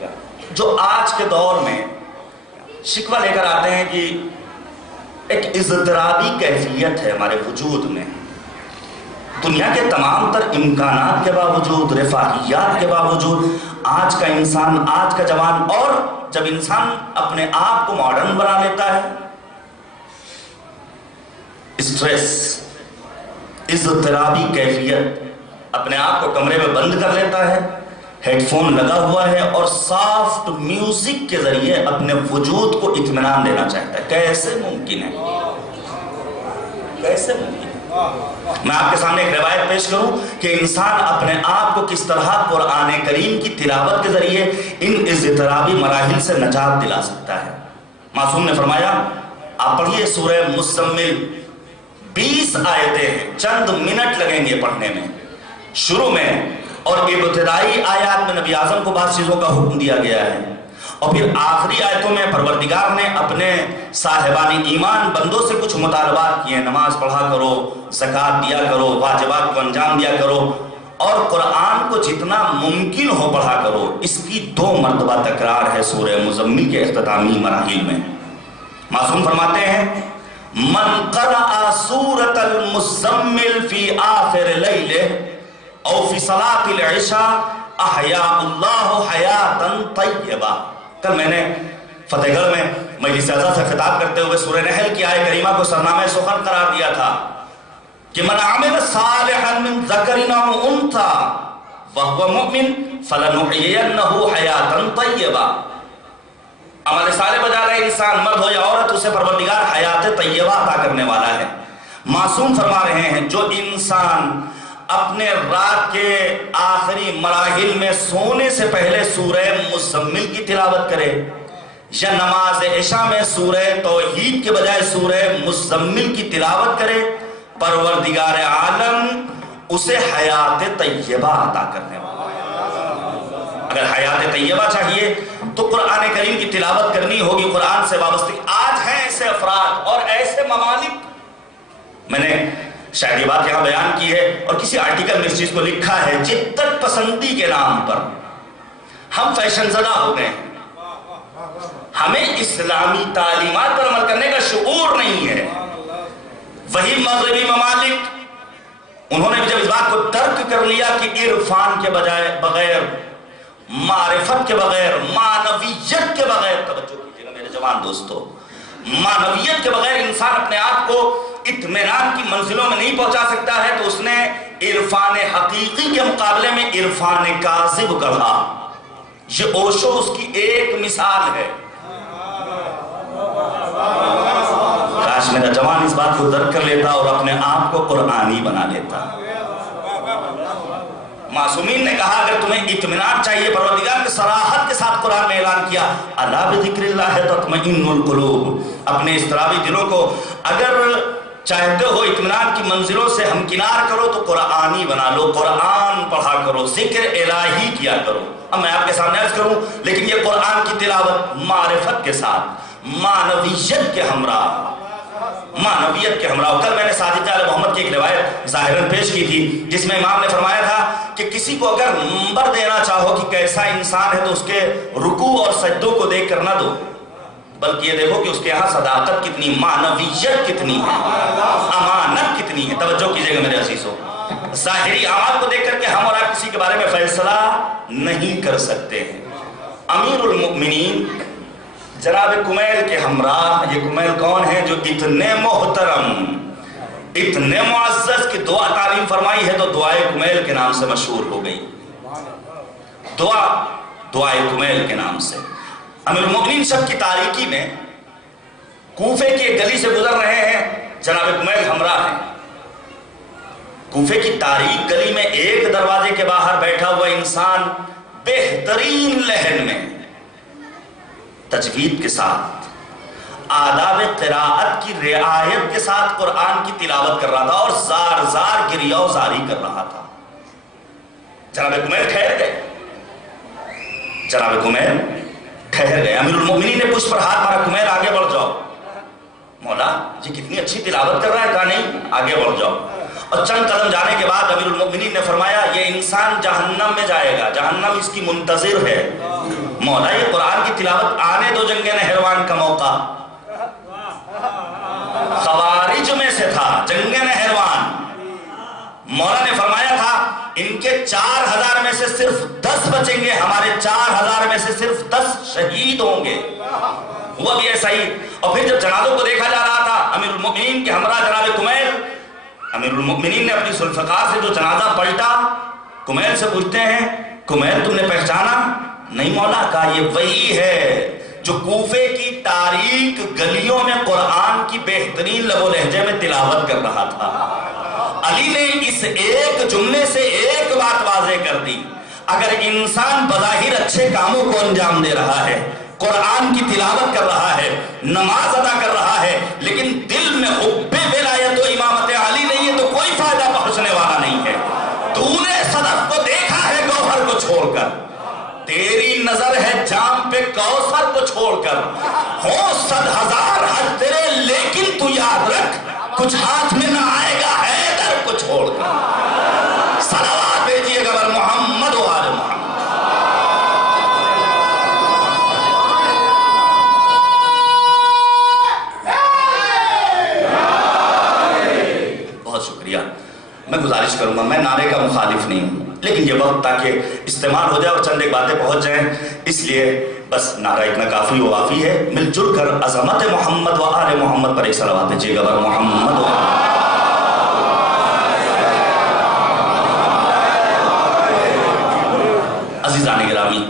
گا. جو آج کے دور میں شکوہ لے کر آتے ہیں کہ ایک اضطرابی کیفیت ہے ہمارے وجود میں، دنیا کے تمام تر امکانات کے باوجود، رفاہیات کے باوجود، آج کا انسان، آج کا جوان، اور جب انسان اپنے آپ کو ماڈرن بنا لیتا ہے، اسٹریس، اضطرابی کیفیت، اپنے آپ کو کمرے میں بند کر لیتا ہے، ہیڈ فون لگا ہوا ہے اور سافٹ میوزک کے ذریعے اپنے وجود کو اطمینان دینا چاہتا ہے. کیسے ممکن ہے؟ کیسے ممکن ہے؟ میں آپ کے سامنے ایک روایت پیش کروں کہ انسان اپنے آپ کو کس طرح قرآن کریم کی تلاوت کے ذریعے ان اضطرابی مراحل سے نجات دلا سکتا ہے. معصوم نے فرمایا، آپ پڑھیے سورہ مزمل، 20 آیتیں ہیں، چند منٹ لگیں گے پڑھنے میں. شروع میں اور ابتدائی آیات میں نبی اعظم کو بعض چیزوں کا حکم دیا گیا ہے، اور پھر آخری آیتوں میں پروردگار نے اپنے صاحبان ایمان بندوں سے کچھ مطالبات کیے. نماز پڑھا کرو، زکوٰۃ دیا کرو، واجبات کو انجام دیا کرو، اور قرآن کو جتنا ممکن ہو پڑھا کرو. اس کی 2 مرتبہ تکرار ہے سورہ مزمل کے اختتامی مراحل میں. معصوم فرماتے ہیں، من قرأ سورة المزمل فی آخر لیلہ او فی صلاة العشاء احیاء اللہ حیاتا طیبہ. کل میں نے فتح گڑھ میں مجلس اعزاز سے خطاب کرتے ہوئے سورہ نحل کی آیہ کریمہ کو سرنامہ سخن قرار دیا تھا کہ من عمل صالحا من ذکر او انثى وهو مؤمن فلنحيينه حیاتا طیبہ. عمل صالح بجا رہے انسان، مرد ہو یا عورت، اسے پروردگار حیات طیبہ عطا کرنے والا ہے. معصوم فرما رہے ہیں، جو انسان اپنے رات کے آخری مراحل میں سونے سے پہلے سورہ مزمل کی تلاوت کرے، یا نماز عشاء میں سورہ توحید کے بجائے سورہ مزمل کی تلاوت کرے، پروردگار عالم اسے حیات طیبہ عطا کرنے والا ہے. اگر حیات طیبہ چاہیے تو قرآن کریم کی تلاوت کرنی ہوگی، قرآن سے وابستہ. آج ہیں ایسے افراد اور ایسے ممالک، میں نے شاید یہ بات یہاں بیان کی ہے اور کسی آرٹیکل میں اس چیز کو لکھا ہے، جدت پسندی کے نام پر ہم فیشن زدہ ہو گئے ہیں. ہمیں اسلامی تعلیمات پر عمل کرنے کا شعور نہیں ہے. وہی مغربی ممالک، انہوں نے جب اس بات کو ترک کر لیا کہ عرفان کے بجائے، بغیر معرفت کے بغیر، معنویت کے بغیر، توجہ کیجئے گا میرے جوان دوستو، معنویت کے بغیر انسان اپنے آپ کو اطمینان کی منزلوں میں نہیں پہنچا سکتا ہے، تو اس نے عرفان حقیقی کے مقابلے میں عرفان کاذب گڑھا. یہ اوشو اس کی ایک مثال ہے. کاش میرا جوان اس بات کو درک کر لیتا اور اپنے آپ کو قرآنی بنا لیتا. معصومین نے کہا اگر تمہیں اطمینان چاہیے، پروردگار نے صراحت کے ساتھ قرآن میں اعلان کیا، الا بذکر اللہ تطمئن القلوب. اپنے اضطرابی دلوں کو اگر چاہتے ہو اطمینان کی منزلوں سے ہمکنار کرو تو قرآنی بنا لو، قرآن پڑھا کرو، ذکر الہی کیا کرو. اب میں آپ کے سامنے عرض کروں، لیکن یہ قرآن کی تلاوت معرفت کے ساتھ، معنویت کے ہمراہ، معنویت کے ہمراہ. کل میں نے صادق آل محمد کی ایک روایت ظاہراً پیش کی تھی، جس میں امام نے فرمایا تھا کہ کسی کو اگر نمبر دینا چاہو کہ کیسا انسان ہے تو اس کے رکوع اور سجدوں کو دیکھ کر نہ دو، بلکہ یہ دیکھو کہ اس کے یہاں صداقت کتنی، معنویت کتنی ہے، امانت کتنی ہے. توجہ کیجئے گا میرے عزیزوں، ظاہری اعمال کو دیکھ کر کے ہم اور آپ کسی کے بارے میں فیصلہ نہیں کر سکتے ہیں. امیر المؤمنین جناب کمیل کے ہمراہ، یہ کمیل کون ہے جو اتنے محترم، اتنے معزز کی دعا تعلیم فرمائی ہے تو دعائے کمیل کے نام سے مشہور ہو گئی. دعائے کمیل کے نام سے. امیر المؤمنین شب کی تاریکی میں کوفے کی ایک گلی سے گزر رہے ہیں، جناب کمیل ہمراہ ہیں. کوفے کی تاریک گلی میں ایک دروازے کے باہر بیٹھا ہوا انسان بہترین لہن میں، تجوید کے ساتھ، آداب قراءت کی رعایت کے ساتھ قرآن کی تلاوت کر رہا تھا اور زار زار گریہ و زاری کر رہا تھا. جناب کمیل ٹھہر گئے، جناب کمیل ٹھہر گئے. امیر المؤمنین نے پشت پر ہاتھ مارا، کمیل آگے بڑھ جاؤ. مولا یہ کتنی اچھی تلاوت کر رہا ہے. کہا نہیں، آگے بڑھ جاؤ. اور چند قدم جانے کے بعد امیر المؤمنین نے فرمایا یہ انسان جہنم میں جائے گا، جہنم اس کی منتظر ہے. مولا یہ قرآن کی تلاوت آنے دو جنگ نہروان کا موقع، خوارج میں سے تھا جنگ نہروان، مولا نے فرمایا تھا ان کے 4000 میں سے صرف 10 بچیں گے، ہمارے 4000 میں سے صرف 10 شہید ہوں گے۔ ہوا بھی ایسا ہی۔ اور پھر جب جنازوں کو دیکھا جا رہا تھا امیر المؤمنین کے ہمراہ جناب کمیل، امیر المؤمنین نے اپنی ذوالفقار سے جو جنازہ پلٹا، کمیل سے پوچھتے ہیں کمیل تم نے پہچانا؟ نہیں مولا، کہا یہ وہی ہے جو کوفے کی تاریک گلیوں میں قرآن کی بہترین لب و لہجے میں تلاوت کر رہا تھا۔ علی نے اس ایک جملے سے ایک بات واضح کر دی، اگر انسان بظاہر اچھے کاموں کو انجام دے رہا ہے، قرآن کی تلاوت کر رہا ہے، نماز ادا کر رہا ہے، لیکن دل میں حب ولایت و امامت علی نہیں ہے تو کوئی فائدہ پہنچنے والا نہیں ہے۔ تو نے صدف کو دیکھا ہے گوہر کو چھوڑ کر، تیری نظر ہے جام پہ کوثر کو چھوڑ کر، ہو 100,000 حج تیرے لیکن تو یاد رکھ کچھ ہاتھ میں نہ آئے گا حیدر کو چھوڑ کر۔ صلوات بھیجیے گا بر محمد و آل محمد۔ بہت شکریہ۔ میں گزارش کروں گا، میں نعرے کا مخالف نہیں ہوں، لیکن یہ وقت تاکہ استعمال ہو جائے اور چند ایک باتیں پہنچ جائیں، اس لیے بس نعرہ اتنا کافی و وافی ہے۔ مل جل کر عظمت محمد و آل محمد پر ایک صلوات دیجیے گا بر محمد و عزیزان گرامی،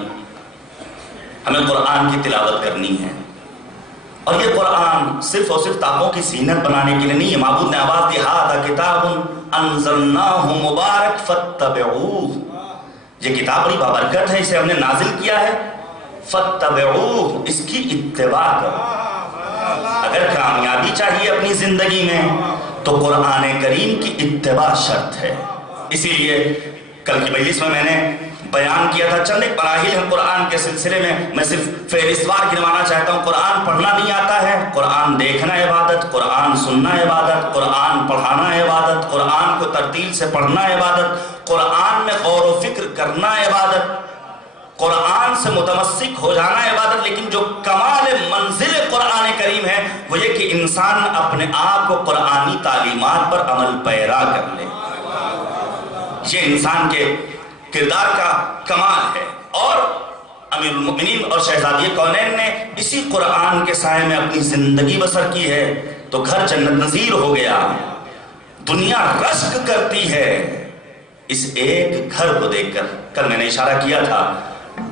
ہمیں قرآن کی تلاوت کرنی ہے، اور یہ قرآن صرف اور صرف تاپوں کی زینت بنانے کے لیے نہیں ہے۔ معبود نے آواز دی ھذا کتاب انزلناہ مبارک فاتبعوہ، یہ کتاب بڑی بابرکت ہے، اسے ہم نے نازل کیا ہے، فاتبعوہ، اس کی اتباع کرو۔ اگر کامیابی چاہیے اپنی زندگی میں تو قرآن کریم کی اتباع شرط ہے۔ اسی لیے کل کی مجلس میں نے بیان کیا تھا چند ایک مراحل ہیں قرآن کے سلسلے میں صرف فہرستوار گنوانا چاہتا ہوں۔ قرآن پڑھنا نہیں آتا ہے، قرآن دیکھنا عبادت، قرآن سننا عبادت، قرآن پڑھانا عبادت، قرآن کو ترتیل سے پڑھنا عبادت، قرآن میں غور و فکر کرنا عبادت، قرآن سے متمسک ہو جانا عبادت۔ لیکن جو کمال منزل قرآن کریم ہے وہ یہ کہ انسان اپنے آپ کو قرآنی تعلیمات پر عمل پیرا کر لے، یہ انسان کے کردار کا کمال ہے۔ اور امیر المؤمنین اور شہزادی کونین نے اسی قرآن کے سائے میں اپنی زندگی بسر کی ہے تو گھر جنت نظیر ہو گیا، دنیا رشک کرتی ہے اس ایک گھر کو دیکھ کر۔ کل میں نے اشارہ کیا تھا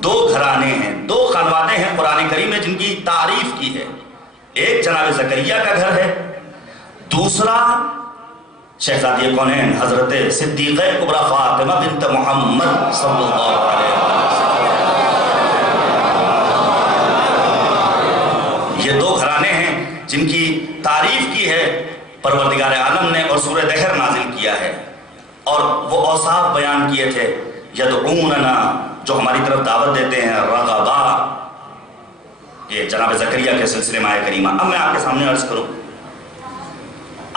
2 گھرانے ہیں، 2 خانوادے ہیں قرآن کریم میں جن کی تعریف کی ہے۔ ایک جناب زکریا کا گھر ہے، دوسرا شہزادی کونین حضرت صدیقہ کبریٰ فاطمہ بنت محمد صلی اللہ علیہ وسلم۔ یہ 2 گھرانے ہیں جن کی تعریف کی ہے پروردگار عالم نے اور سورہ دہر نازل کیا ہے، اور وہ اوصاف بیان کیے تھے یدعوننا، جو ہماری طرف دعوت دیتے ہیں، رغبا، یہ جناب زکریا کے سلسلے میں آیہ کریمہ۔ اب میں آپ کے سامنے عرض کروں،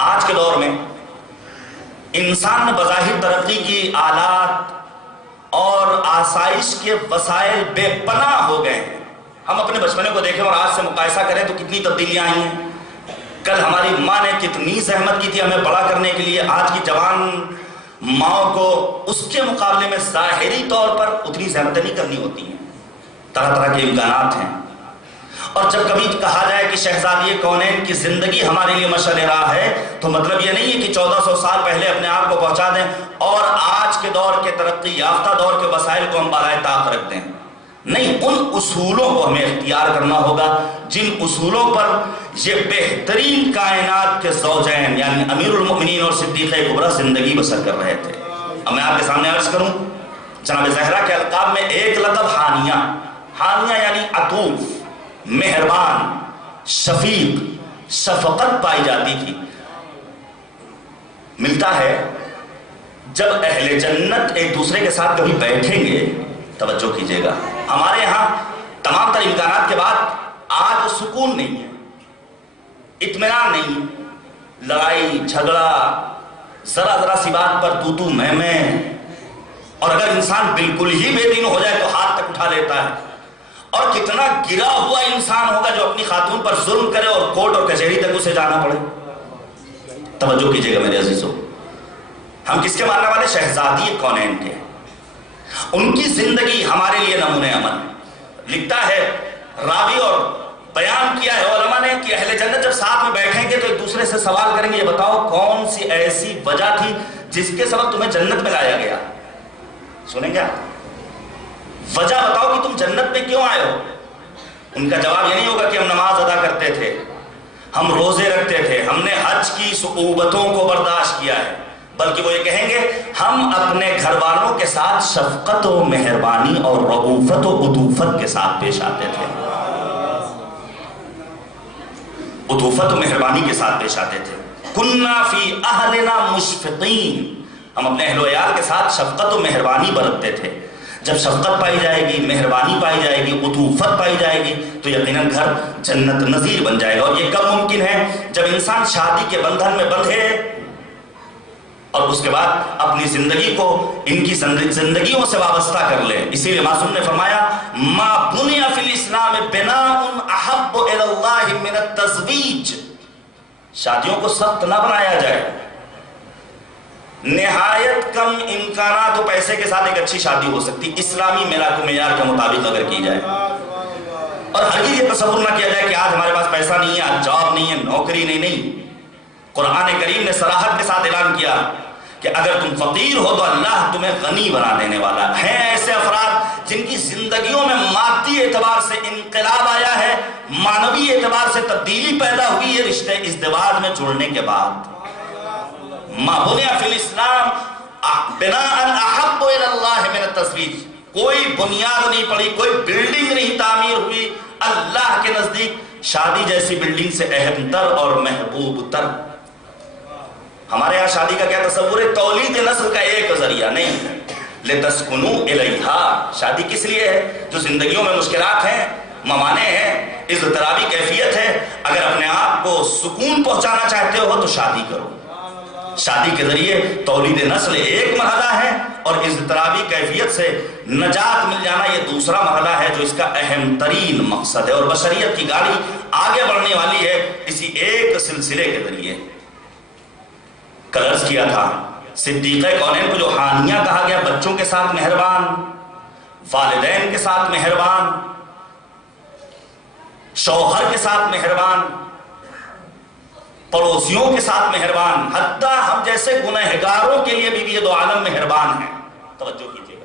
آج کے دور میں انسان بظاہر ترقی کی آلات اور آسائش کے وسائل بے پناہ ہو گئے ہیں۔ ہم اپنے بچپنے کو دیکھیں اور آج سے مقایسہ کریں تو کتنی تبدیلیاں آئی ہیں۔ کل ہماری ماں نے کتنی زحمت کی تھی ہمیں بڑا کرنے کے لیے، آج کی جوان ماں کو اس کے مقابلے میں ظاہری طور پر اتنی زحمتیں نہیں کرنی ہوتی ہیں، طرح طرح کے امکانات ہیں۔ اور جب کبھی کہا جائے کہ شہزادی کونین کی زندگی ہمارے لیے مشعل راہ ہے تو مطلب یہ نہیں ہے کہ 1400 سال پہلے اپنے آپ کو پہنچا دیں اور آج کے دور کے ترقی یافتہ دور کے وسائل کو ہم بالائے طاق رکھ دیں۔ نہیں، ان اصولوں کو ہمیں اختیار کرنا ہوگا جن اصولوں پر یہ بہترین کائنات کے زوجین یعنی امیر المؤمنین اور صدیقہ کبریٰ زندگی بسر کر رہے تھے۔ اب میں آپ کے سامنے عرض کروں، جناب زہرا کے القاب میں ایک لقب حانیہ، حانیہ یعنی عطوف، مہربان، شفیق، شفقت پائی جاتی تھی۔ ملتا ہے جب اہل جنت ایک دوسرے کے ساتھ کبھی بیٹھیں گے، توجہ کیجئے گا، ہمارے ہاں تمام تر امکانات کے بعد آج سکون نہیں ہے، اطمینان نہیں، لڑائی جھگڑا، ذرا ذرا سی بات پر تو میں، اور اگر انسان بالکل ہی بے دین ہو جائے تو ہاتھ تک اٹھا لیتا ہے، اور کتنا گرا ہوا انسان ہوگا جو اپنی خاتون پر ظلم کرے اور کورٹ اور کچہری تک اسے جانا پڑے. توجہ کیجئے گا میرے عزیزوں، ہم کس کے ماننے والے؟ شہزادی کونین کے. ان کی زندگی ہمارے لیے نمونہ عمل. لکھتا ہے راوی اور بیان کیا ہے علماء نے کہ اہل جنت جب ساتھ میں بیٹھیں گے تو ایک دوسرے سے سوال کریں گے، یہ بتاؤ کون سی ایسی وجہ تھی جس کے سبب تمہیں جنت میں لایا گیا؟ سنیں گے آپ، وجہ بتاؤ کہ تم جنت میں کیوں آئے ہو؟ ان کا جواب یہ نہیں ہوگا کہ ہم نماز ادا کرتے تھے، ہم روزے رکھتے تھے، ہم نے حج کی صعوبتوں کو برداشت کیا ہے، بلکہ وہ یہ کہیں گے ہم اپنے گھر والوں کے ساتھ شفقت و مہربانی اور رؤوفت و عطوفت کے ساتھ پیش آتے تھے. عطوفت و مہربانی کے ساتھ پیش آتے تھے. کننا فی اہلنا مشفقین، ہم اپنے اہل و عیال کے ساتھ شفقت و مہربانی برتتے تھے. جب شفقت پائی جائے گی، مہربانی پائی جائے گی، عطوفت پائی جائے گی تو یقیناً گھر جنت نظیر بن جائے گا. اور یہ کب ممکن ہے؟ جب انسان شادی کے بندھن میں بندھے اور اس کے بعد اپنی زندگی کو ان کی زندگیوں سے وابستہ کر لے. اسی لیے معصوم نے فرمایا ما بنی فی الاسلام بناء احب الی اللہ من التزویج، شادیوں کو سخت نہ بنایا جائے. نہایت کم امکانات و پیسے کے ساتھ ایک اچھی شادی ہو سکتی اسلامی میراث و معیار کے مطابق اگر کی جائے. اور ہرگز یہ تصور نہ کیا جائے کہ آج ہمارے پاس پیسہ نہیں ہے، آج جاب نہیں ہے، نوکری نہیں. قرآن کریم نے صراحت کے ساتھ اعلان کیا کہ اگر تم فقیر ہو تو اللہ تمہیں غنی بنا دینے والا ہے. ایسے افراد جن کی زندگیوں میں مادی اعتبار سے انقلاب آیا ہے، معنوی اعتبار سے تبدیلی پیدا ہوئی ہے رشتے ازدواج میں جڑنے کے بعد. ما بنی فی الاسلام بناء احب الی اللہ من التزویج، کوئی بنیاد نہیں پڑی، کوئی بلڈنگ نہیں تعمیر ہوئی اللہ کے نزدیک شادی جیسی بلڈنگ سے اہم تر اور محبوب تر. ہمارے ہاں شادی کا کیا تصور ہے؟ تولید نسل کا ایک ذریعہ نہیں. لتسکنوا الیہا، شادی کس لیے ہے؟ جو زندگیوں میں مشکلات ہیں، ممانے ہیں، اضطرابی کیفیت ہے، اگر اپنے آپ کو سکون پہنچانا چاہتے ہو تو شادی کرو. شادی کے ذریعے تولید نسل ایک مرحلہ ہے اور اضطرابی کیفیت سے نجات مل جانا یہ دوسرا مرحلہ ہے جو اس کا اہم ترین مقصد ہے. اور بشریت کی گاڑی آگے بڑھنے والی ہے اسی ایک سلسلے کے ذریعے. کل عرض کیا تھا صدیقہ کونین کو جو حانیہ کہا گیا، بچوں کے ساتھ مہربان، والدین کے ساتھ مہربان، شوہر کے ساتھ مہربان، پڑوسیوں کے ساتھ مہربان، حتیٰ ہم جیسے گنہگاروں کے لیے بھی یہ دو عالم مہربان ہیں. توجہ کیجیے گا،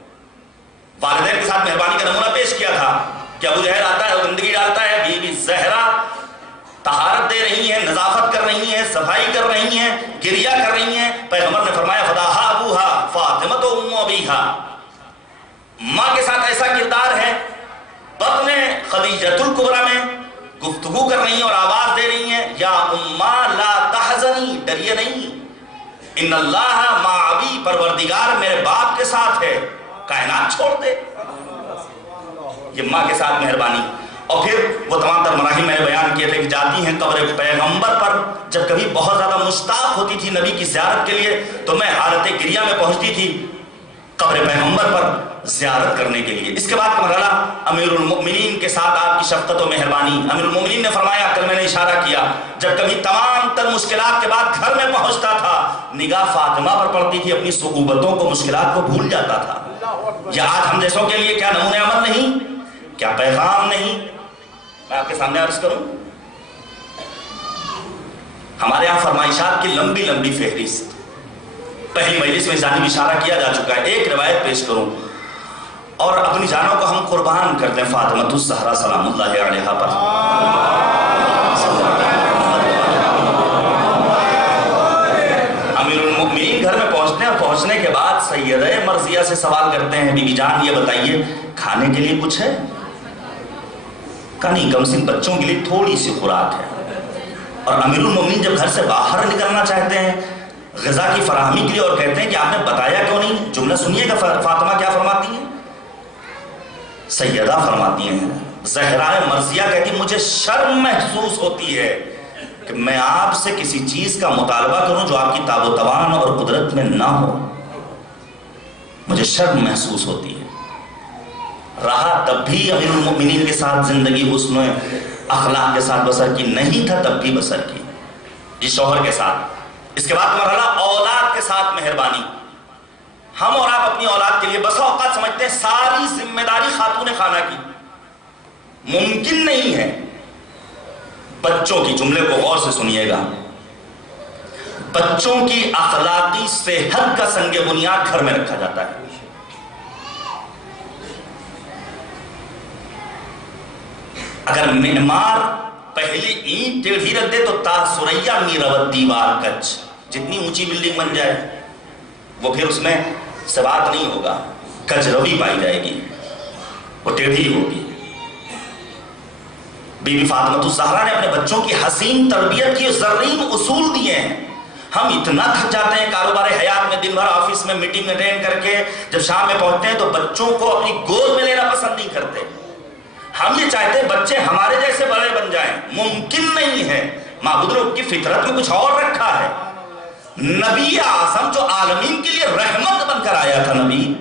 والدین کے ساتھ مہربانی کا نمونہ پیش کیا تھا کہ ابو جہل آتا ہے اور گندگی ڈالتا ہے، بی بی زہرا طہارت دے رہی ہیں، نظافت کر رہی ہیں، صفائی کر رہی ہیں، گریہ کر رہی ہیں. پیغمبر نے فرمایا فداہا ابوہا فاطمۃ ام ابیہا، ماں کے ساتھ ایسا کردار ہے. بطن خدیجۃ الکبریٰ میں گفتگو کر رہی ہیں اور آواز دے رہی ہیں یا اماں لا تحزنی، ڈریے نہیں، ان اللہ مع ابی، پروردگار میرے باپ کے ساتھ ہے، کائنات چھوڑ دے. یہ ماں کے ساتھ مہربانی. اور پھر وہ تمام تر مراحل میں نے بیان کیے تھے کہ جاتی ہیں قبر پیغمبر پر. جب کبھی بہت زیادہ مشتاق ہوتی تھی نبی کی زیارت کے لیے تو میں حالت گریہ میں پہنچتی تھی قبر پیغمبر پر زیارت کرنے کے لیے. اس کے بعد کا مرحلہ امیر المؤمنین کے ساتھ آپ کی شفقت و مہربانی. امیر المؤمنین نے فرمایا، کل میں نے اشارہ کیا، جب کبھی تمام تر مشکلات کے بعد گھر میں پہنچتا تھا نگاہ فاطمہ پر پڑتی تھی، اپنی صعوبتوں کو، مشکلات کو بھول جاتا تھا. یہ آج ہم جیسوں کے لیے کیا نمونہ عمل نہیں، کیا پیغام نہیں؟ میں آپ کے سامنے عرض کروں، ہمارے یہاں فرمائشات کی لمبی لمبی فہرست پہلی مجلس میں جانب اشارہ کیا جا چکا ہے. ایک روایت پیش کروں اور اپنی جانوں کو ہم قربان کر دیں فاطمۃ الزہرا سلام اللہ علیہا پر. امیر المؤمنین گھر میں پہنچتے ہیں اور پہنچنے کے بعد سیدہ مرضیہ سے سوال کرتے ہیں، بی بی جان یہ بتائیے کھانے کے لیے کچھ ہے؟ کہ نہیں، کم سے کم بچوں کے لیے تھوڑی سی خوراک ہے. اور امیر المؤمنین جب گھر سے باہر نکلنا چاہتے ہیں غذا کی فراہمی کے لیے اور کہتے ہیں کہ آپ نے بتایا کیوں نہیں؟ جملہ سنیے گا فاطمہ کیا فرماتی ہیں. سیدہ فرماتی ہیں، زہرائے مرضیہ کہتی مجھے شرم محسوس ہوتی ہے کہ میں آپ سے کسی چیز کا مطالبہ کروں جو آپ کی تاب و توان اور قدرت میں نہ ہو. مجھے شرم محسوس ہوتی ہے. رہا تب بھی امیر المؤمنین کے ساتھ زندگی حسن و اخلاق کے ساتھ بسر کی، نہیں تھا تب بھی بسر کی، جس شوہر کے ساتھ۔ اس کے بعد مرحلہ اولاد کے ساتھ مہربانی۔ ہم اور آپ اپنی اولاد کے لیے بسا اوقات سمجھتے ہیں ساری ذمہ داری خاتون خانہ کی، ممکن نہیں ہے۔ بچوں کی، جملے کو غور سے سنیے گا، بچوں کی اخلاقی صحت کا سنگ بنیاد گھر میں رکھا جاتا ہے۔ اگر معمار پہلی اینٹ ٹیڑھی رکھ دے تو تا سریا میروت دیوار کچ، جتنی اونچی بلڈنگ بن جائے وہ پھر اس میں ثبات نہیں ہوگا، کچ روی پائی جائے گی، وہ ٹیڑھی ہوگی۔ بی بی فاطمہ الزہرا نے اپنے بچوں کی حسین تربیت کی زرعین اصول دیے ہیں۔ ہم اتنا تھک جاتے ہیں کاروبار حیات میں، دن بھر آفس میں میٹنگ اٹینڈ کر کے جب شام میں پہنچتے ہیں تو بچوں کو اپنی گود میں لینا پسند نہیں کرتے۔ ہم یہ چاہتے ہیں بچے ہمارے جیسے بڑے بن جائیں، ممکن نہیں ہے۔ معبود نے ان کی فطرت میں کچھ اور رکھا ہے۔ نبی اعظم جو عالمین کے لیے رحمت بن کر آیا تھا، نبی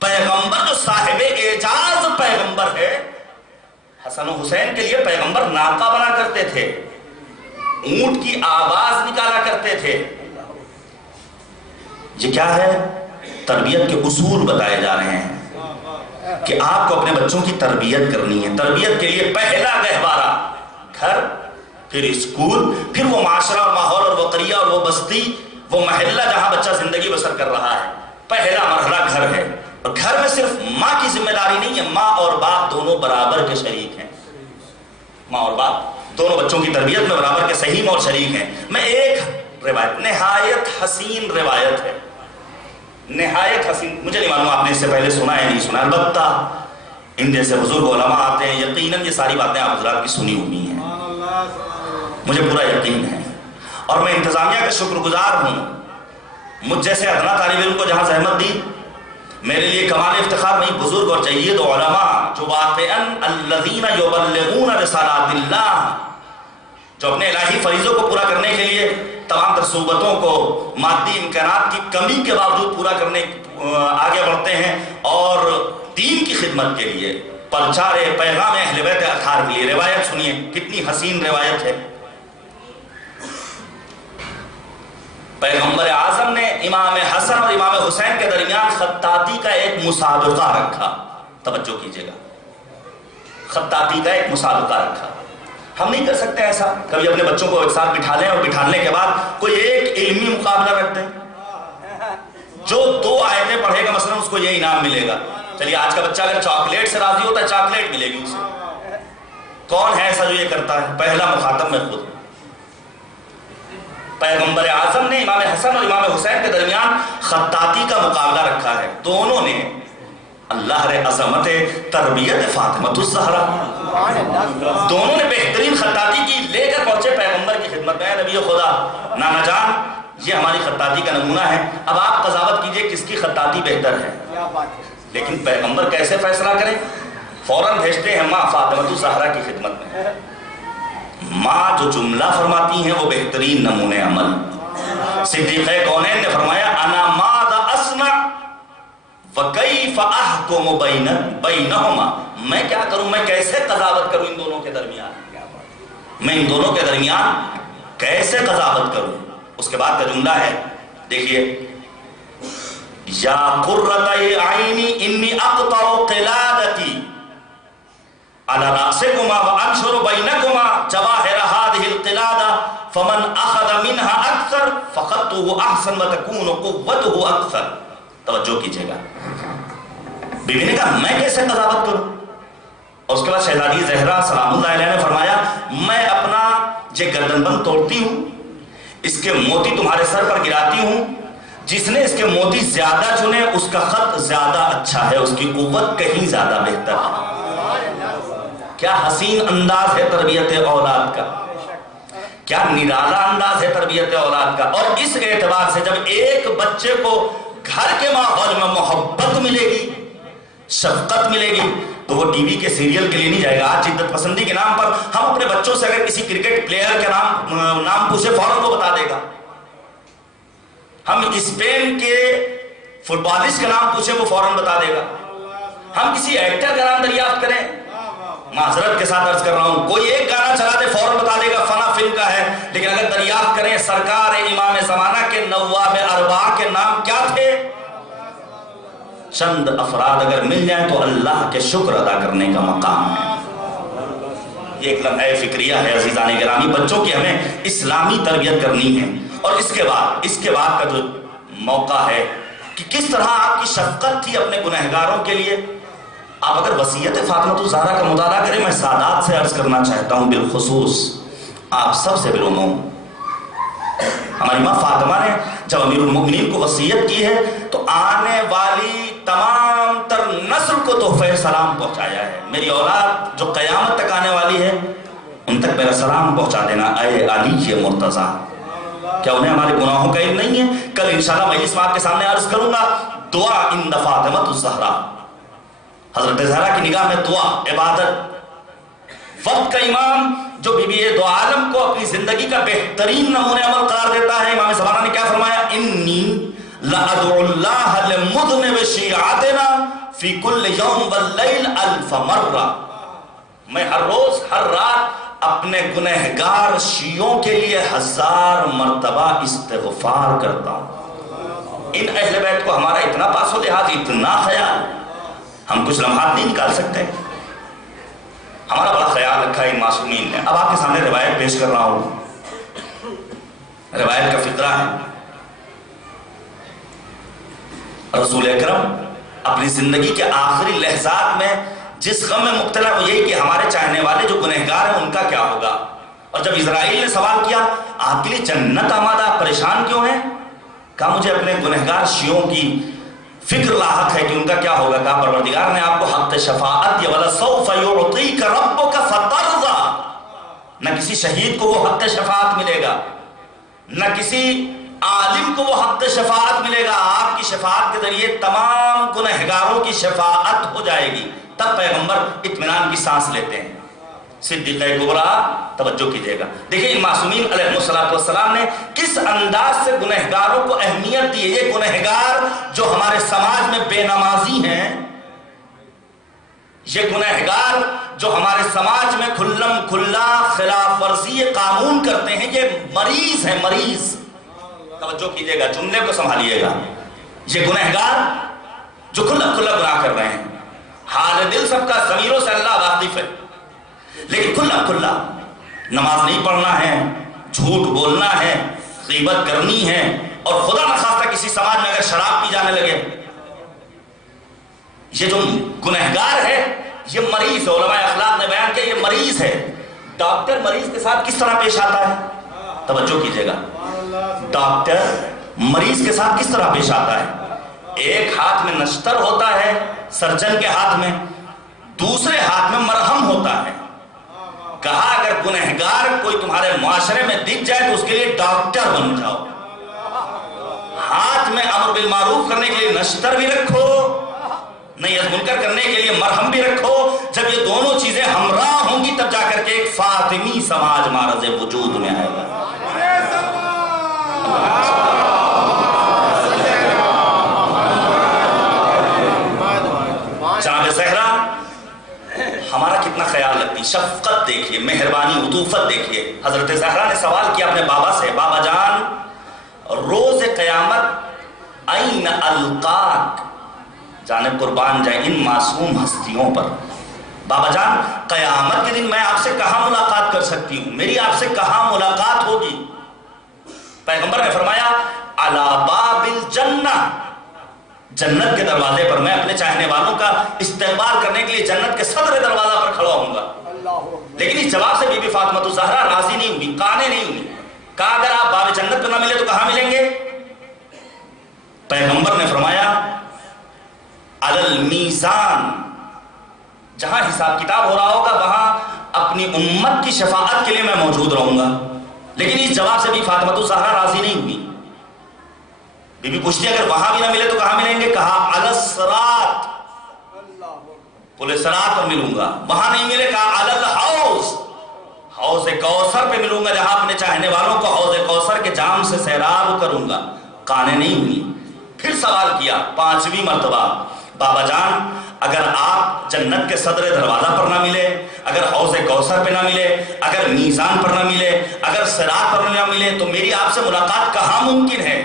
پیغمبر جو صاحب اعجاز پیغمبر ہے، حسن و حسین کے لیے پیغمبر ناقہ بنا کرتے تھے، اونٹ کی آواز نکالا کرتے تھے۔ یہ کیا ہے؟ تربیت کے اصول بتائے جا رہے ہیں کہ آپ کو اپنے بچوں کی تربیت کرنی ہے۔ تربیت کے لیے پہلا گہوارہ گھر، پھر اسکول، پھر وہ معاشرہ اور ماحول اور وہ قریہ اور وہ بستی، وہ محلہ جہاں بچہ زندگی بسر کر رہا ہے۔ پہلا مرحلہ گھر ہے، اور گھر میں صرف ماں کی ذمہ داری نہیں ہے، ماں اور باپ دونوں برابر کے شریک ہیں۔ ماں اور باپ دونوں بچوں کی تربیت میں برابر کے سہیم اور شریک ہیں۔ میں ایک روایت، نہایت حسین روایت ہے، نہایت حسین، مجھے نہیں معلوم آپ نے اس سے پہلے سنا ہے نہیں سنا، البتہ ان جیسے بزرگ علماء آتے ہیں، یقیناً یہ ساری باتیں آپ حضرات کی سنی ہوئی ہیں، مجھے پورا یقین ہے، اور میں انتظامیہ کا شکر گزار ہوں۔ مجھ جیسے ادنا طالب علم کو جہاں زحمت دی، میرے لیے کمال افتخار نہیں، بزرگ اور جید علماء جو واقعاً الذین یبلغون رسالات اللہ، جو اپنے الہی فریضوں کو پورا کرنے کے لیے تمام تر صوبتوں کو مادی امکانات کی کمی کے باوجود پورا کرنے آگے بڑھتے ہیں، اور دین کی خدمت کے لیے پرچار پیغام اہل بیت اطہار کے لیے۔ روایت سنیے، کتنی حسین روایت ہے۔ پیغمبر اعظم نے امام حسن اور امام حسین کے درمیان خطاطی کا ایک مسابقہ رکھا، توجہ کیجئے گا، خطاطی کا ایک مسابقہ رکھا۔ ہم نہیں کر سکتے ایسا، کبھی اپنے بچوں کو ایک ساتھ بٹھا لیں اور بٹھانے کے بعد کوئی ایک علمی مقابلہ رکھ دیں، جو 2 آیتیں پڑھے گا مثلا اس کو یہ انعام ملے گا۔ چلیے آج کا بچہ اگر چاکلیٹ سے راضی ہوتا ہے، چاکلیٹ ملے گی اسے۔ کون ہے ایسا جو یہ کرتا ہے؟ پہلا مخاطب میں خود۔ پیغمبر اعظم نے امام حسن اور امام حسین کے درمیان خطاطی کا مقابلہ رکھا ہے، دونوں نے اللہ رے عظمت تربیت فاطمہ الزہرا، دونوں نے بہترین خطاطی کی، لے کر پہنچے پیغمبر کی خدمت میں، نبی خدا نانا جان یہ ہماری خطاطی کا نمونہ ہے، اب آپ قضاوت کیجئے کس کی خطاطی بہتر ہے۔ لیکن پیغمبر کیسے فیصلہ کریں؟ فوراً بھیجتے ہیں ماں فاطمہ الزہرا کی خدمت میں، ماں جو جملہ فرماتی ہیں وہ بہترین نمونہ عمل۔ صدیقہ کونین نے فرمایا انا ماذا اصنع وکیف احکم بینہما، میں کیا کروں، میں کیسے قضاوت کروں ان دونوں کے درمیان، میں ان دونوں کے درمیان کیسے قضاوت کروں۔ اس کے بعد کا جملہ ہے، دیکھیے، یا قرۃ عینی انی اقطع قلادتی على رأسكما وأنشر بينكما جواهر هذه القلادة فمن أخذ منها أكثر فخطه أحسن وتكون قوته أكثر۔ توجہ کیجئے گا، بیوی نے کہا میں کیسے قضاوت کروں؟ اور اس کے بعد شہزادی زہرا سلام اللہ علیہ نے فرمایا میں اپنا یہ گردن بند توڑتی ہوں، اس کے موتی تمہارے سر پر گراتی ہوں، جس نے اس کے موتی زیادہ چنے اس کا خط زیادہ اچھا ہے، اس کی قوت کہیں زیادہ بہتر ہے۔ کیا حسین انداز ہے تربیت اولاد کا، کیا نرالا انداز ہے تربیت اولاد کا۔ اور اس اعتبار سے جب ایک بچے کو گھر کے ماحول میں محبت ملے گی، شفقت ملے گی، تو وہ ٹی وی کے سیریل کے لیے نہیں جائے گا۔ آج شدت پسندی کے نام پر ہم اپنے بچوں سے اگر کسی کرکٹ پلیئر کے نام پوچھے فوراً وہ بتا دے گا، ہم اسپین کے فٹ بالسٹ کا نام پوچھے وہ فوراً بتا دے گا، ہم کسی ایکٹر کا نام دریافت کریں؟ معذرت کے ساتھ عرض کر رہا ہوں، کوئی ایک گانا چلا دے فوراً بتا دے گا فنا فلم کا ہے، لیکن اگر دریافت کریں سرکار امام زمانہ کے نواب اربعہ کے نام کیا تھے؟ چند افراد اگر مل جائیں تو اللہ کے شکر ادا کرنے کا مقام ہے۔ یہ ایک لمحہ فکریہ ہے عزیزان گرامی، بچوں کی ہمیں اسلامی تربیت کرنی ہے۔ اور اس کے بعد کا جو موقع ہے کہ کس طرح آپ کی شفقت تھی اپنے گنہگاروں کے لیے۔ آپ اگر وصیت فاطمہ الزہرا کا مطالعہ کریں، میں سادات سے عرض کرنا چاہتا ہوں، بالخصوص آپ سب سے بالعموم، ہماری ماں فاطمہ نے جب امیر المؤمنین کو وصیت کی ہے تو آنے والی تمام تر نسل کو تحفہ سلام پہنچایا ہے۔ میری اولاد جو قیامت تک آنے والی ہے ان تک میرا سلام پہنچا دینا، اے علی مرتضیٰ۔ کیا انہیں ہمارے گناہوں کا علم نہیں ہے؟ کل انشاءاللہ مجلس میں آپ کے سامنے عرض کروں گا دعا عند فاطمہ الزہرا، حضرت زہرا کی نگاہ میں دعا عبادت۔ وقت کا امام جو بی بی دو عالم کو اپنی زندگی کا بہترین نمونہ عمل قرار دیتا ہے، امام زمانہ نے کیا فرمایا؟ انی لأدعو اللہ لمذنب شیعتنا فی کل یوم واللیل الف مرہ، میں ہر روز ہر رات اپنے گنہگار شیعوں کے لیے 1000 مرتبہ استغفار کرتا ہوں۔ ان اہل بیت کو ہمارا اتنا پاس و لحاظ، اتنا خیال، ہم کچھ لمحات نہیں نکال سکتے، ہمارا بڑا خیال رکھا ہے ان معصومین نے۔ اب آپ کے سامنے روایت پیش کر رہا ہوں، روایت کا فقرہ ہے، رسول اکرم اپنی زندگی کے آخری لحظات میں جس غم میں مبتلا وہ یہی کہ ہمارے چاہنے والے جو گنہگار ہیں ان کا کیا ہوگا۔ اور جب اسرائیل نے سوال کیا آپ کے لیے جنت آمادہ، آپ پریشان کیوں ہیں؟ کہا مجھے اپنے گنہگار شیعوں کی فکر لاحق ہے کہ ان کا کیا ہوگا۔ کہا پروردگار نے آپ کو حق شفاعت دیا، وَلَسَوْفَ يُعْطِيكَ رَبُّكَ فَتَرْضَىٰ، نہ کسی شہید کو وہ حق شفاعت ملے گا، نہ کسی عالم کو وہ حق شفاعت ملے گا، آپ کی شفاعت کے ذریعے تمام گنہگاروں کی شفاعت ہو جائے گی۔ تب پیغمبر اطمینان کی سانس لیتے ہیں۔ صدیقہ کبریٰ توجہ کیجئے گا، دیکھیں ان معصومین علیہ السلام نے کس انداز سے گنہگاروں کو اہمیت دی ہے۔ یہ گنہگار جو ہمارے سماج میں بے نمازی ہیں، یہ گنہگار جو ہمارے سماج میں کھلم کھلا خلاف ورزی قانون کرتے ہیں، یہ مریض ہیں، مریض۔ توجہ کیجئے گا، جملے کو سنبھالیے گا۔ یہ گنہگار جو کھلا کھلا گناہ کر رہے ہیں، حال دل سب کا ضمیروں سے اللہ واقف ہے، لیکن کھلا کھلا نماز نہیں پڑھنا ہے، جھوٹ بولنا ہے، غیبت کرنی ہے، اور خدا نخواستہ کسی سماج میں اگر شراب پی جانے لگے، یہ جو گنہگار ہے یہ مریض ہے۔ علماء اخلاق نے بیان کیا یہ مریض ہے۔ ڈاکٹر مریض کے ساتھ کس طرح پیش آتا ہے؟ توجہ کیجئے گا، ڈاکٹر مریض کے ساتھ کس طرح پیش آتا ہے؟ ایک ہاتھ میں نشتر ہوتا ہے سرجن کے ہاتھ میں، دوسرے ہاتھ میں مرہم ہوتا ہے۔ کہا اگر گنہگار کوئی تمہارے معاشرے میں دکھ جائے تو اس کے لیے ڈاکٹر بن جاؤ، ہاتھ میں امر بالمعروف کرنے کے لیے نشتر بھی رکھو، نہیں منکر کرنے کے لیے مرہم بھی رکھو۔ جب یہ دونوں چیزیں ہمراہ ہوں گی تب جا کر کے ایک فاطمی سماج معرض وجود میں آئے گا۔ جناب زہرا ہمارا کتنا خیال رکھتی، شفقت دیکھیے، مہربانی، عطوفت دیکھیے۔ حضرت زہرا نے سوال کیا اپنے بابا سے، بابا جان روز قیامت این القاک، جانب قربان جائیں ان معصوم ہستیوں پر، بابا جان قیامت کے دن میں آپ سے کہاں ملاقات کر سکتی ہوں، میری آپ سے کہاں ملاقات ہوگی؟ پیغمبر نے فرمایا علی باب الجنہ، جنت کے دروازے پر میں اپنے چاہنے والوں کا استقبال کرنے کے لیے جنت کے صدر دروازہ پر کھڑا ہوں گا۔ لیکن اس جواب سے بی بی فاطمہ الزہرا راضی نہیں ہوئی، قانے نہیں ہوئی۔ کہا اگر آپ باب جنت پہ نہ ملے تو کہاں ملیں گے؟ پیغمبر نے فرمایا علی المیزان، جہاں حساب کتاب ہو رہا ہوگا وہاں اپنی امت کی شفاعت کے لیے میں موجود رہوں گا۔ لیکن اس جواب سے بھی فاطمہ الزہرا راضی نہیں ہوئی۔ بی بی پوچھتی اگر وہاں بھی نہ ملے تو کہاں ملیں گے؟ کہا علی الصراط، پل صراط پر ملوں گا۔ وہاں نہیں ملے کہا علی الحوض، حوض کوثر پہ ملوں گا، جہاں اپنے چاہنے والوں کو حوض کوثر کے جام سے سیراب کروں گا۔ قانے نہیں ہوئی، پھر سوال کیا 5ویں مرتبہ، بابا جان اگر آپ جنت کے صدر دروازہ پر نہ ملے، اگر حوض کوثر پہ نہ ملے، اگر میزان پر نہ ملے، اگر صراط پر نہ ملے، تو میری آپ سے ملاقات کہاں ممکن ہے؟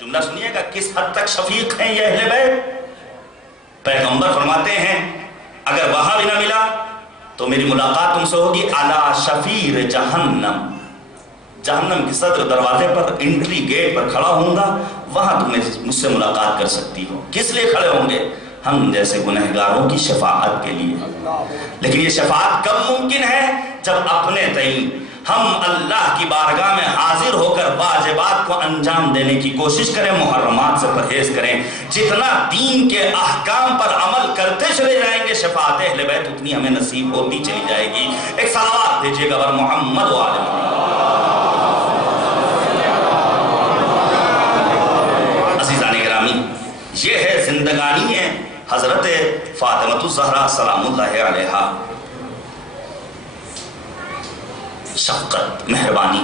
جملہ سنیے گا، کس حد تک شفیق ہیں یہ اہل بیت؟ پیغمبر فرماتے ہیں اگر وہاں بھی نہ ملا تو میری ملاقات تم سے ہوگی علی شفیر جہنم، جہنم کے صدر دروازے پر، انٹری گیٹ پر کھڑا ہوں گا، وہاں تم مجھ سے ملاقات کر سکتی ہو۔ کس لیے کھڑے ہوں گے؟ ہم جیسے گنہگاروں کی شفاعت کے لیے۔ لیکن یہ شفاعت کب ممکن ہے؟ جب اپنے تئیں ہم اللہ کی بارگاہ میں حاضر ہو کر واجبات کو انجام دینے کی کوشش کریں، محرمات سے پرہیز کریں۔ جتنا دین کے احکام پر عمل کرتے چلے جائیں گے، شفاعت اہل بیت اتنی ہمیں نصیب ہوتی چلی جائے گی۔ ایک صلوات بھیجیے گا بر محمد و آل محمد۔ عزیزان گرامی، یہ ہے زندگانی ہے حضرت فاطمہ الزہرا سلام اللہ علیہا۔ شفقت، مہربانی۔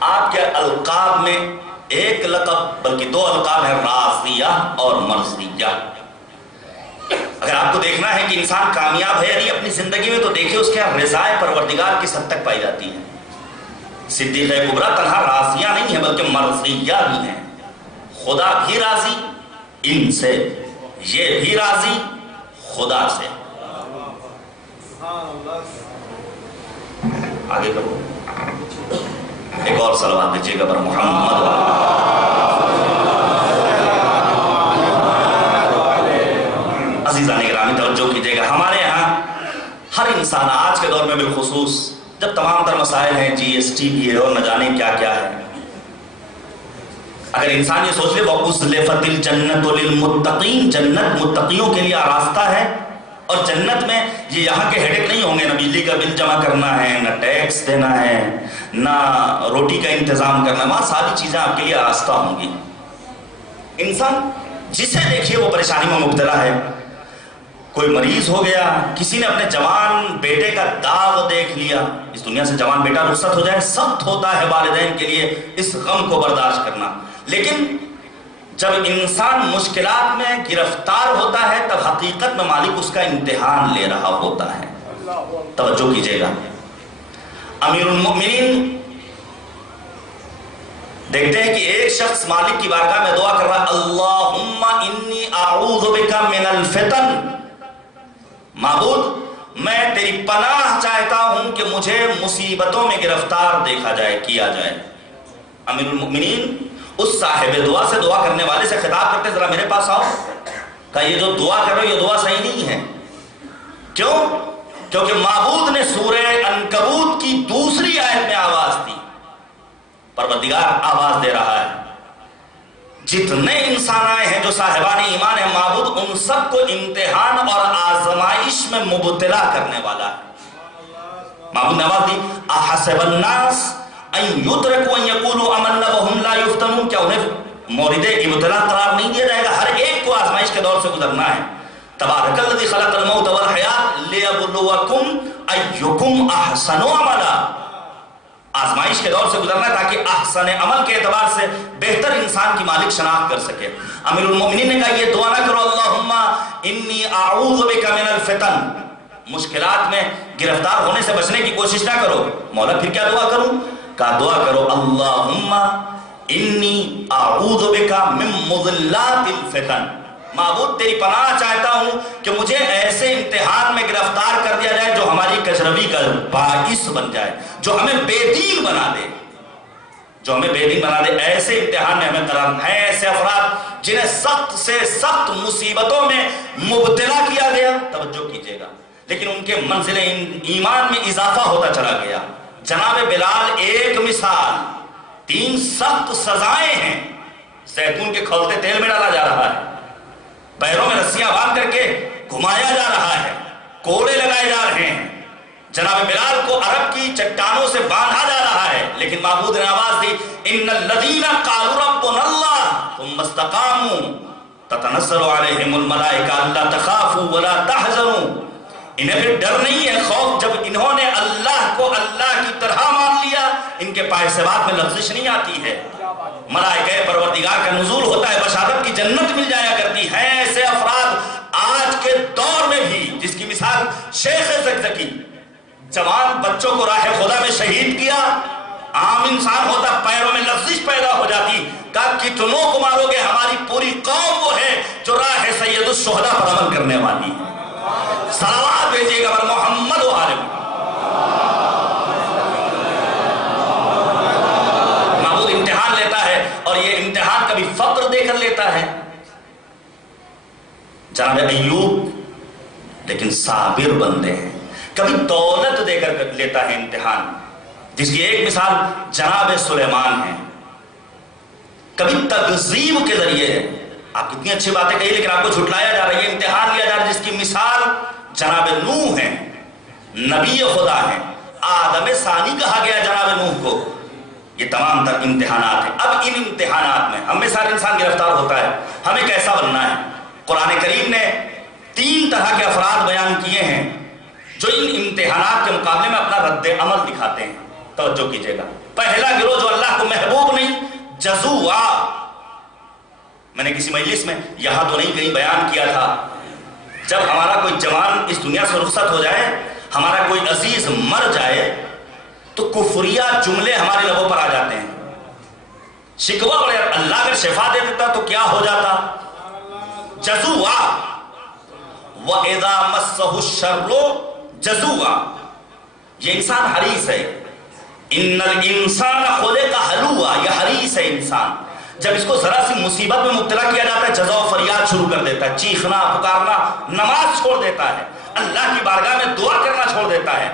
آپ کے القاب میں ایک لقب بلکہ دو القاب ہیں، راضیہ اور مرضیہ۔ اگر آپ کو دیکھنا ہے کہ انسان کامیاب ہے یعنی اپنی زندگی میں، تو دیکھیں اس کے یہاں رضائے پروردگار کس حد تک پائی جاتی ہے۔ صدیقہ کبریٰ تنہا راضیہ نہیں ہے بلکہ مرضیہ بھی ہیں۔ خدا بھی راضی ان سے، یہ بھی راضی خدا سے۔ آگے کرو، ایک اور صلوات دیجیے گا بر محمد و عزیزان گرامی توجہ کیجیے گا۔ ہمارے یہاں ہر انسان آج کے دور میں بالخصوص جب تمام تر مسائل ہیں، جی ایس ٹی بھی ہے اور نہ جانے کیا کیا ہے، اگر انسان یہ سوچ لے وَأُزْلِفَتِ الْجَنَّةُ لِلْمُتَّقِينَ، جنت متقیوں کے لیے آراستہ ہے، اور جنت میں یہ یہاں کے ہیڈک نہیں ہوں گے، نہ بجلی کا بل جمع کرنا ہے، نہ ٹیکس دینا ہے، نہ روٹی کا انتظام کرنا، وہاں ساری چیزیں آپ کے لیے آراستہ ہوں گی۔ انسان جسے دیکھیے وہ پریشانی میں مبتلا ہے۔ کوئی مریض ہو گیا، کسی نے اپنے جوان بیٹے کا داغ دیکھ لیا، اس دنیا سے جوان بیٹا رخصت ہو جائے، سخت ہوتا ہے والدین کے لیے اس غم کو برداشت کرنا۔ لیکن جب انسان مشکلات میں گرفتار ہوتا ہے تب حقیقت میں مالک اس کا امتحان لے رہا ہوتا ہے۔ توجہ کیجیے گا، امیر المؤمنین دیکھتے ہیں کہ ایک شخص مالک کی بارگاہ میں دعا کر رہا ہے، اللہم انی اعوذ بک من الفتن، معبود میں تیری پناہ چاہتا ہوں کہ مجھے مصیبتوں میں گرفتار دیکھا جائے، کیا جائے۔ امیر المؤمنین اس صاحب دعا سے، دعا کرنے والے سے خطاب کرتے، ذرا میرے پاس آؤ۔ کہا یہ جو دعا کر رہے ہو یہ دعا صحیح نہیں ہے۔ کیوں؟ کیونکہ معبود نے سورہ عنکبوت کی دوسری آیت میں آواز دی، پروردگار آواز دے رہا ہے، جتنے انسان آئے ہیں جو صاحبان ایمان ہیں، معبود ان سب کو امتحان اور آزمائش میں مبتلا کرنے والا ہے۔ معبود نے آواز دی، احسب الناس ان یترکوا ان یقولوا آمنا وهم لا یفتنون، کیا انہیں مورد ابتلا قرار نہیں دیا جائے گا؟ ہر ایک کو آزمائش کے دور سے گزرنا ہے۔ تبارک الذی خلق الموت والحیات لیبلوکم ایکم احسن عملا، آزمائش کے دور سے گزرنا ہے تاکہ احسن عمل کے اعتبار سے بہتر انسان کی مالک شناخت کر سکے۔ امیر المؤمنین نے کہا یہ دعا نہ کرو اللہم انی اعوذ بک من الفتن، مشکلات میں گرفتار ہونے سے بچنے کی کوشش نہ کرو۔ مولا پھر کیا دعا کروں؟ کہا دعا کرو اللہم انی اعوذ بک من مضلات الفتن، معبود تیری پناہ چاہتا ہوں کہ مجھے ایسے امتحان میں گرفتار کر دیا جائے جو ہماری کجروی کا باعث بن جائے، جو ہمیں بے دین بنا دے، جو ہمیں بے دین بنا دے۔ ایسے امتحان میں ہمیں قرار ہے، ایسے افراد جنہیں سخت سے سخت مصیبتوں میں مبتلا کیا گیا، توجہ کیجیے گا، لیکن ان کے منزل ایمان میں اضافہ ہوتا چلا گیا۔ جناب بلال ایک مثال، 3 سخت سزائیں ہیں، زیتون کے کھولتے تیل میں ڈالا جا رہا ہے، پیروں میں رسیاں باندھ کر کے گھمایا جا رہا ہے، کوڑے لگائے جا رہے ہیں، جناب بلال کو عرب کی چٹانوں سے باندھا جا رہا ہے، لیکن معبود نے آواز دی، ان الذین قالوا ربنا اللہ ثم استقاموا تتنزل علیہم الملائکہ الا تخافوا ولا تحزنوا، انہیں پھر ڈر نہیں ہے، خوف، جب انہوں نے اللہ کو اللہ کی طرح مان لیا، ان کے پائسبات میں لغزش نہیں آتی ہے، ملائکہ پروردگار کا نزول ہوتا ہے، بشارت کی جنت مل جایا کرتی ہے۔ ایسے افراد آج کے دور میں بھی، جس کی مثال شیخ زکزکی، جوان بچوں کو راہ خدا میں شہید کیا، عام انسان ہوتا پیروں میں لغزش پیدا ہو جاتی، کہا کتنوں کو مارو گے، ہماری پوری قوم وہ ہے جو راہ سید الشہداء پر عمل کرنے والی ہے۔ صلوات بھیجیے گا محمد و آل محمد۔ معبود امتحان لیتا ہے، اور یہ امتحان کبھی فقر دے کر لیتا ہے، جناب ایوب لیکن صابر بندے ہیں، کبھی دولت دے کر لیتا ہے امتحان، جس کی ایک مثال جناب سلیمان ہے، کبھی تکذیب کے ذریعے ہے، آپ کتنی اچھی باتیں کہی لیکن آپ کو جھٹلایا جا رہی ہے، امتحان لیا جا رہا ہے، جس کی مثال جناب نوح ہے، نبی خدا ہے، آدم ثانی کہا گیا جناب نوح کو۔ یہ تمام تر امتحانات ہیں۔ اب ان امتحانات میں ہم میں سارے انسان گرفتار ہوتا ہے، ہمیں کیسا بننا ہے؟ قرآن کریم نے 3 طرح کے افراد بیان کیے ہیں جو ان امتحانات کے مقابلے میں اپنا رد عمل دکھاتے ہیں، توجہ کیجئے گا۔ پہلا گروہ جو اللہ کو محبوب نہیں، جزوع، میں نے کسی مجلس میں یہاں تو نہیں کہیں بیان کیا تھا، جب ہمارا کوئی جوان اس دنیا سے رخصت ہو جائے، ہمارا کوئی عزیز مر جائے، تو کفریہ جملے ہمارے لبوں پر آ جاتے ہیں، شکوہ بڑے، اللہ اگر شفا دے دیتا تو کیا ہو جاتا؟ جزوع، وَإِذَا مَسَّهُ الشَّرُّ جزوع، یہ انسان حریص ہے، ان الانسان خلق ہلوعا، یہ حریص ہے انسان، جب اس کو ذرا سی مصیبت میں مبتلا کیا جاتا ہے جزا و فریاد شروع کر دیتا ہے، چیخنا پکارنا، نماز چھوڑ دیتا ہے، اللہ کی بارگاہ میں دعا کرنا چھوڑ دیتا ہے۔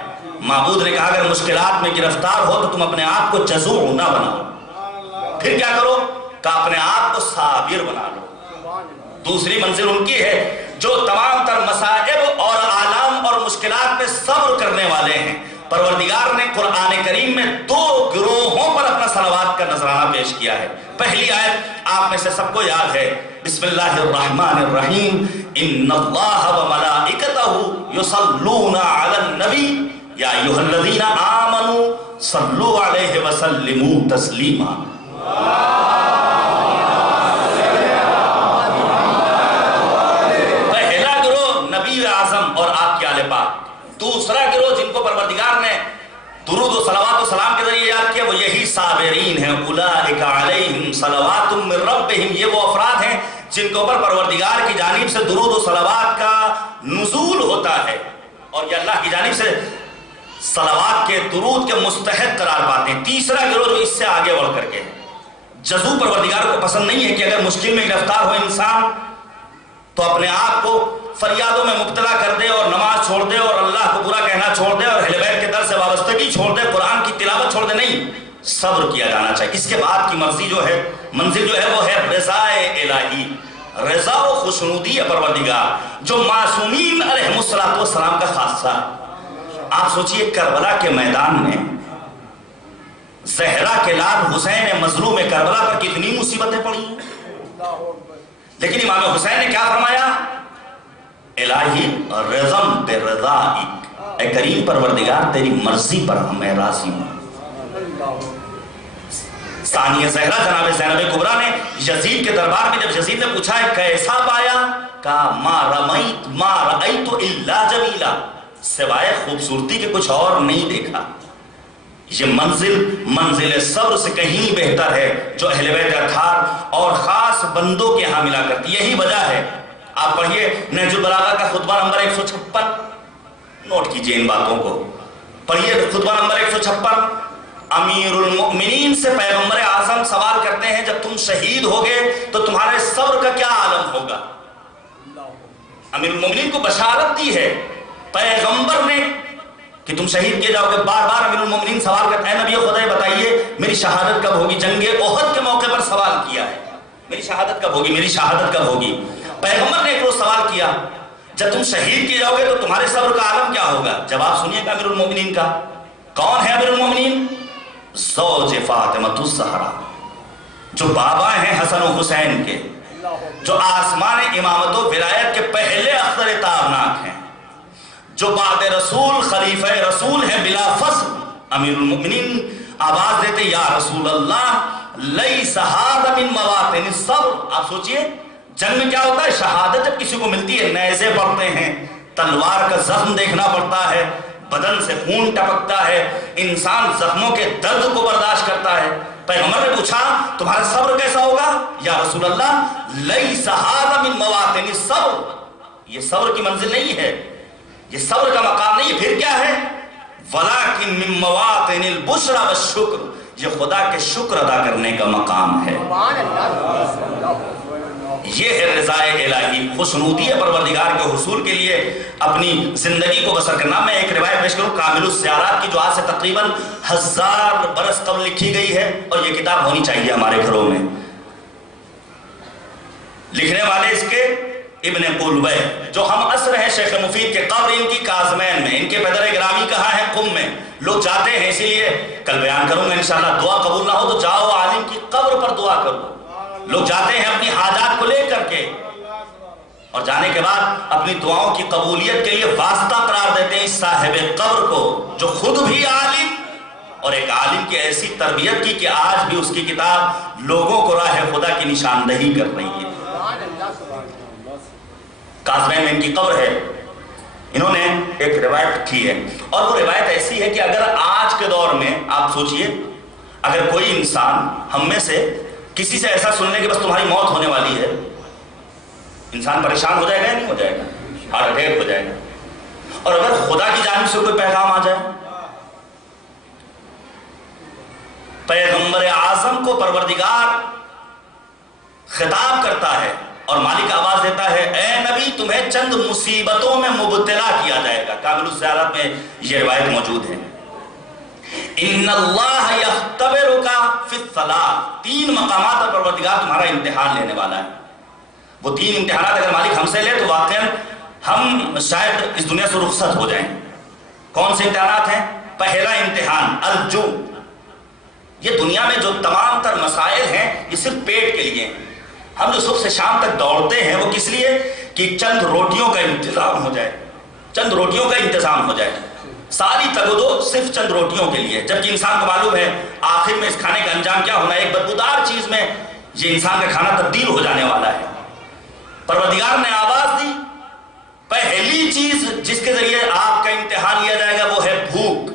معبود نے کہا اگر مشکلات میں گرفتار ہو تو تم اپنے آپ کو جزوع نہ بناؤ، پھر کیا کرو کہ اپنے آپ کو صابر بنا لو۔ دوسری منزل ان کی ہے جو تمام تر مصائب اور آلام اور مشکلات میں صبر کرنے والے ہیں۔ پروردگار نے قرآن کریم میں 2 گروہوں پر اپنا صلوات کا نذرانہ پیش کیا ہے۔ پہلی آیت آپ میں سے سب کو یاد ہے، بسم اللہ الرحمن الرحیم، ان اللہ وملائکتہ یصلون علی النبی یا ایھا الذین آمنوا صلوا علیہ وسلموا تسلیما۔ پہلا گروہ نبی اعظم اور آپ کے آل پاک، دوسرا گروہ جن کو پروردگار نے درود و صلوات و سلام کے ذریعے یاد کیا وہ یہی صابرین ہیں، اولئک علیہم صلوات من ربہم، یہ وہ افراد ہیں جن کے اوپر پروردگار کی جانب سے درود و صلوات کا نزول ہوتا ہے، اور یہ اللہ کی جانب سے صلوات کے درود کے مستحق قرار پاتے ہیں۔ تیسرا گروہ جو اس سے آگے بڑھ کر کے جزو، پروردگار کو پسند نہیں ہے کہ اگر مشکل میں گرفتار ہو انسان تو اپنے آپ کو فریادوں میں مبتلا کر دے اور نماز چھوڑ دے اور اللہ کو برا کہنا چھوڑ دے اور اہل بیت کے در سے وابستگی چھوڑ دے، قرآن کی تلاوت چھوڑ دے، نہیں، صبر کیا جانا چاہیے۔ اس کے بعد کی مرضی جو ہے، منزل جو ہے وہ ہے رضا الہی، رضا و خوشنودی پروردگار جو معصومین علیہ السلام کا خاصہ ہے۔ آپ سوچئے کربلا کے میدان میں زہرا کے لال حسین مظلوم کربلا پر کتنی مصیبتیں پڑی ہیں، لیکن امام حسین نے کیا فرمایا؟ الہی رضم برضائک، اے کریم پروردگار تیری مرضی پر میں راضی ہوں۔ ثانیہ زہرا جناب زینب کبریٰ نے یزید کے دربار میں جب یزید نے پوچھا ہے کیسا پایا، کہا ما رأیت الا جمیلا، سوائے خوبصورتی کے کچھ اور نہیں دیکھا۔ یہ منزل صبر سے کہیں بہتر ہے جو اہل بیت اطہار اور خاص بندوں کے ہاں ملا کرتی، یہی وجہ ہے۔ آپ پڑھیے نہج البلاغہ کا خطبہ نمبر 156، نوٹ کیجئے ان باتوں کو، پڑھیے خطبہ نمبر 156۔ امیر المؤمنین سے پیغمبر اعظم سوال کرتے ہیں جب تم شہید ہوگے تو تمہارے صبر کا کیا عالم ہوگا؟ امیر المؤمنین کو بشارت دی ہے پیغمبر نے کہ تم شہید کیے جاؤ گے۔ بار بار امیر المؤمنین سوال کرتے ہیں، نبی خدا بتائیے میری شہادت کب ہوگی؟ جنگ احد کے موقع پر سوال کیا ہے، میری شہادت کب ہوگی، میری شہادت کب ہوگی؟ پیغمبر نے ایک روز سوال کیا جب تم شہید کیے جاؤ گے تو تمہارے صبر کا عالم کیا ہوگا؟ جواب سنیے گا امیر المؤمنین کا۔ کون ہے امیر المؤمنین؟ زوج فاطمہ الزہرا، جو بابا ہیں حسن و حسین کے، جو آسمان امامت و ولایت کے پہلے اختر تابناک ہیں، جو بعد رسول خلیفہ رسول ہیں بلا فصل۔ امیر المؤمنین آواز دیتے یا رسول اللہ لیس ھذا من مواطن الصبر۔ آپ سوچئے جنگ میں کیا ہوتا ہے؟ شہادت جب کسی کو ملتی ہے، نیزے پڑتے ہیں، تلوار کا زخم دیکھنا پڑتا ہے، بدن سے خون ٹپکتا ہے، انسان زخموں کے درد کو برداشت کرتا ہے۔ پیغمبر نے پوچھا تمہارا صبر کیسا ہوگا؟ یا رسول اللہ لیس ھذا من مواطن الصبر، یہ صبر کی منزل نہیں ہے، یہ صبر کا مقام نہیں ہے، پھر کیا ہے؟ ولیکن من مواطن البشرى والشکر، یہ خدا کے شکر ادا کرنے کا مقام ہے۔ یہ ہے رضا الہی، خوشنودی پروردگار کے حصول کے لیے اپنی زندگی کو بسر کرنا۔ میں ایک روایت پیش کروں کامل الزیارات کی، جو آج سے تقریباً 1000 برس قبل لکھی گئی ہے، اور یہ کتاب ہونی چاہیے ہمارے گھروں میں۔ لکھنے والے اس کے ابن قلوہ، جو ہم عصر ہیں شیخ مفید کے، قبر ان کی کاظمین میں، ان کے پدر گرامی کہاں ہے؟ قم میں۔ لوگ جاتے ہیں، اسی لیے کل بیان کروں گا انشاءاللہ، دعا قبول نہ ہو تو جاؤ عالم کی قبر پر دعا کرو۔ لوگ جاتے ہیں اپنی حاجات کو لے کر کے، اور جانے کے بعد اپنی دعاؤں کی قبولیت کے لیے واسطہ قرار دیتے ہیں اس صاحب قبر کو، جو خود بھی عالم، اور ایک عالم کی ایسی تربیت کی کہ آج بھی اس کی کتاب لوگوں کو راہ خدا کی نشاندہی کر رہی ہے۔ کاظمین میں ان کی قبر ہے۔ انہوں نے ایک روایت کی ہے، اور وہ روایت ایسی ہے کہ اگر آج کے دور میں آپ سوچئے، اگر کوئی انسان ہم میں سے کسی سے ایسا سن لے کہ بس تمہاری موت ہونے والی ہے، انسان پریشان ہو جائے گا یا نہیں ہو جائے گا؟ ہارٹ اٹیک ہو جائے گا۔ اور اگر خدا کی جانب سے کوئی پیغام آ جائے، پیغمبر اعظم کو پروردگار خطاب کرتا ہے اور مالک آواز دیتا ہے، اے نبی تمہیں چند مصیبتوں میں مبتلا کیا جائے گا۔ کامل الزیارات میں یہ روایت موجود ہے۔ ان اللہ یختبرک فی الثلاث، 3 مقامات پر پروردگار تمہارا امتحان لینے والا ہے۔ وہ 3 امتحانات اگر مالک ہم سے لے تو واقعا ہم شاید اس دنیا سے رخصت ہو جائیں۔ کون سے امتحانات ہیں؟ پہلا امتحان الجوع، یہ دنیا میں جو تمام تر مسائل ہیں یہ صرف پیٹ کے لیے ہیں۔ ہم جو صبح سے شام تک دوڑتے ہیں وہ کس لیے؟ کہ چند روٹیوں کا انتظام ہو جائے، چند روٹیوں کا انتظام ہو جائے، ساری تگودو صرف چند روٹیوں کے لیے، جبکہ انسان کو معلوم ہے آخر میں اس کھانے کا انجام کیا ہونا ہے، ایک بدبودار چیز میں یہ انسان کا کھانا تبدیل ہو جانے والا ہے۔ پروردگار نے آواز دی، پہلی چیز جس کے ذریعے آپ کا امتحان لیا جائے گا وہ ہے بھوک،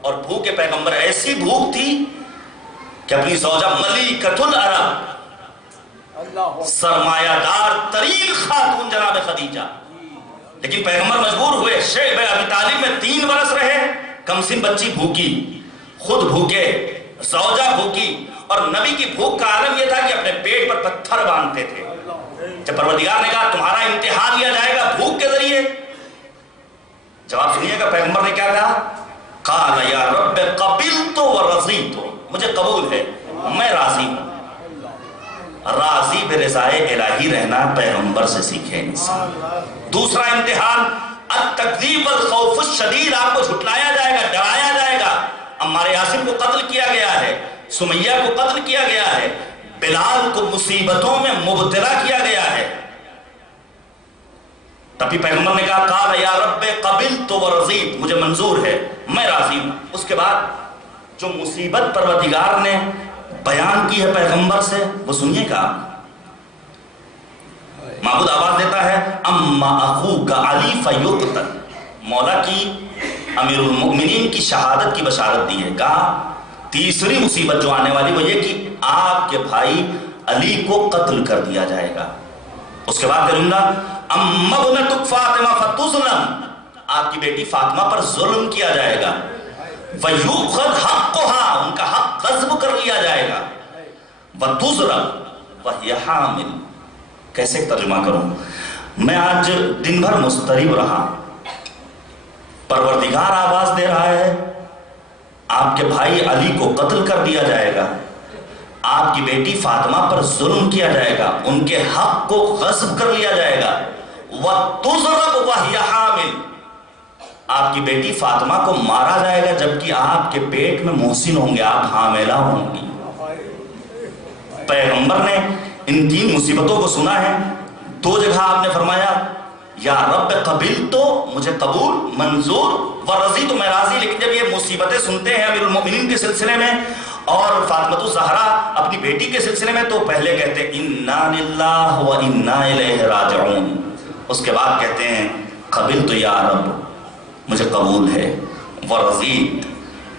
اور بھوک کے پیغمبر ایسی بھوک تھی کہ اپنی زوجہ ملیکۃ العرب، سرمایہ دار ترین خاتون جناب خدیجہ، لیکن پیغمبر مجبور ہوئے، شیخ ابی طالب میں 3 برس رہے، کم سن بچی بھوکی، خود بھوکے، زوجہ بھوکی، اور نبی کی بھوک کا عالم یہ تھا کہ اپنے پیٹ پر پتھر باندھتے تھے۔ جب پروردگار نے کہا تمہارا امتحان لیا جائے گا بھوک کے ذریعے، جواب سنیے گا پیغمبر نے کیا کہا؟ قال یا رب قبلت ورضیت، مجھے قبول ہے، میں راضی ہوں۔ راضی برضائے الہی رہنا پیغمبر سے سیکھے انسان۔ دوسرا امتحان التکذیب والخوف الشدید، آپ کو جھٹلایا جائے گا، ڈرایا جائے گا۔ عمار یاسر کو قتل کیا گیا ہے، سمیہ کو قتل کیا گیا ہے، بلال کو مصیبتوں میں مبتلا کیا گیا ہے۔ تبھی پیغمبر نے کہا قال یا رب قبلت ورضیت، مجھے منظور ہے، میں راضی ہوں۔ اس کے بعد جو مصیبت پروردگار نے بیان کی ہے پیغمبر سے وہ سنیے گا۔ معبود آواز دیتا ہے اما اخوک علی فیقتل، مولا کی امیر المؤمنین کی شہادت کی بشارت دی ہے۔ کہا تیسری مصیبت جو آنے والی وہ یہ کہ آپ کے بھائی علی کو قتل کر دیا جائے گا۔ اس کے بعد جملہ اما ابنتک فاطمہ فتظلم، آپ کی بیٹی فاطمہ پر ظلم کیا جائے گا۔ وَيُؤْخَذْ حَقُّهَا، ان کا حق غصب کر لیا جائے گا۔ وَتُضْرَبْ وَهِيَ حَامِلٌ، کیسے ترجمہ کروں؟ میں آج دن بھر مضطرب رہا۔ پروردگار آواز دے رہا ہے آپ کے بھائی علی کو قتل کر دیا جائے گا، آپ کی بیٹی فاطمہ پر ظلم کیا جائے گا، ان کے حق کو غصب کر لیا جائے گا۔ وَتُضْرَبْ وَهِيَ حَامِلٌ، آپ کی بیٹی فاطمہ کو مارا جائے گا جبکہ آپ کے پیٹ میں محسن ہوں گے، آپ حاملہ ہوں گی۔ پیغمبر نے ان 3 مصیبتوں کو سنا ہے۔ 2 جگہ آپ نے فرمایا یا رب قبلت، مجھے قبول منظور، ورضیت، میں راضی، لیکن جب یہ مصیبتیں سنتے ہیں امیر المؤمنین کے سلسلے میں اور فاطمۃ الزہرا اپنی بیٹی کے سلسلے میں تو پہلے کہتے ہیں انا للہ و انا الیہ راجعون، اس کے بعد کہتے ہیں قبلت یا رب، مجھے قبول ہے، ورضیت،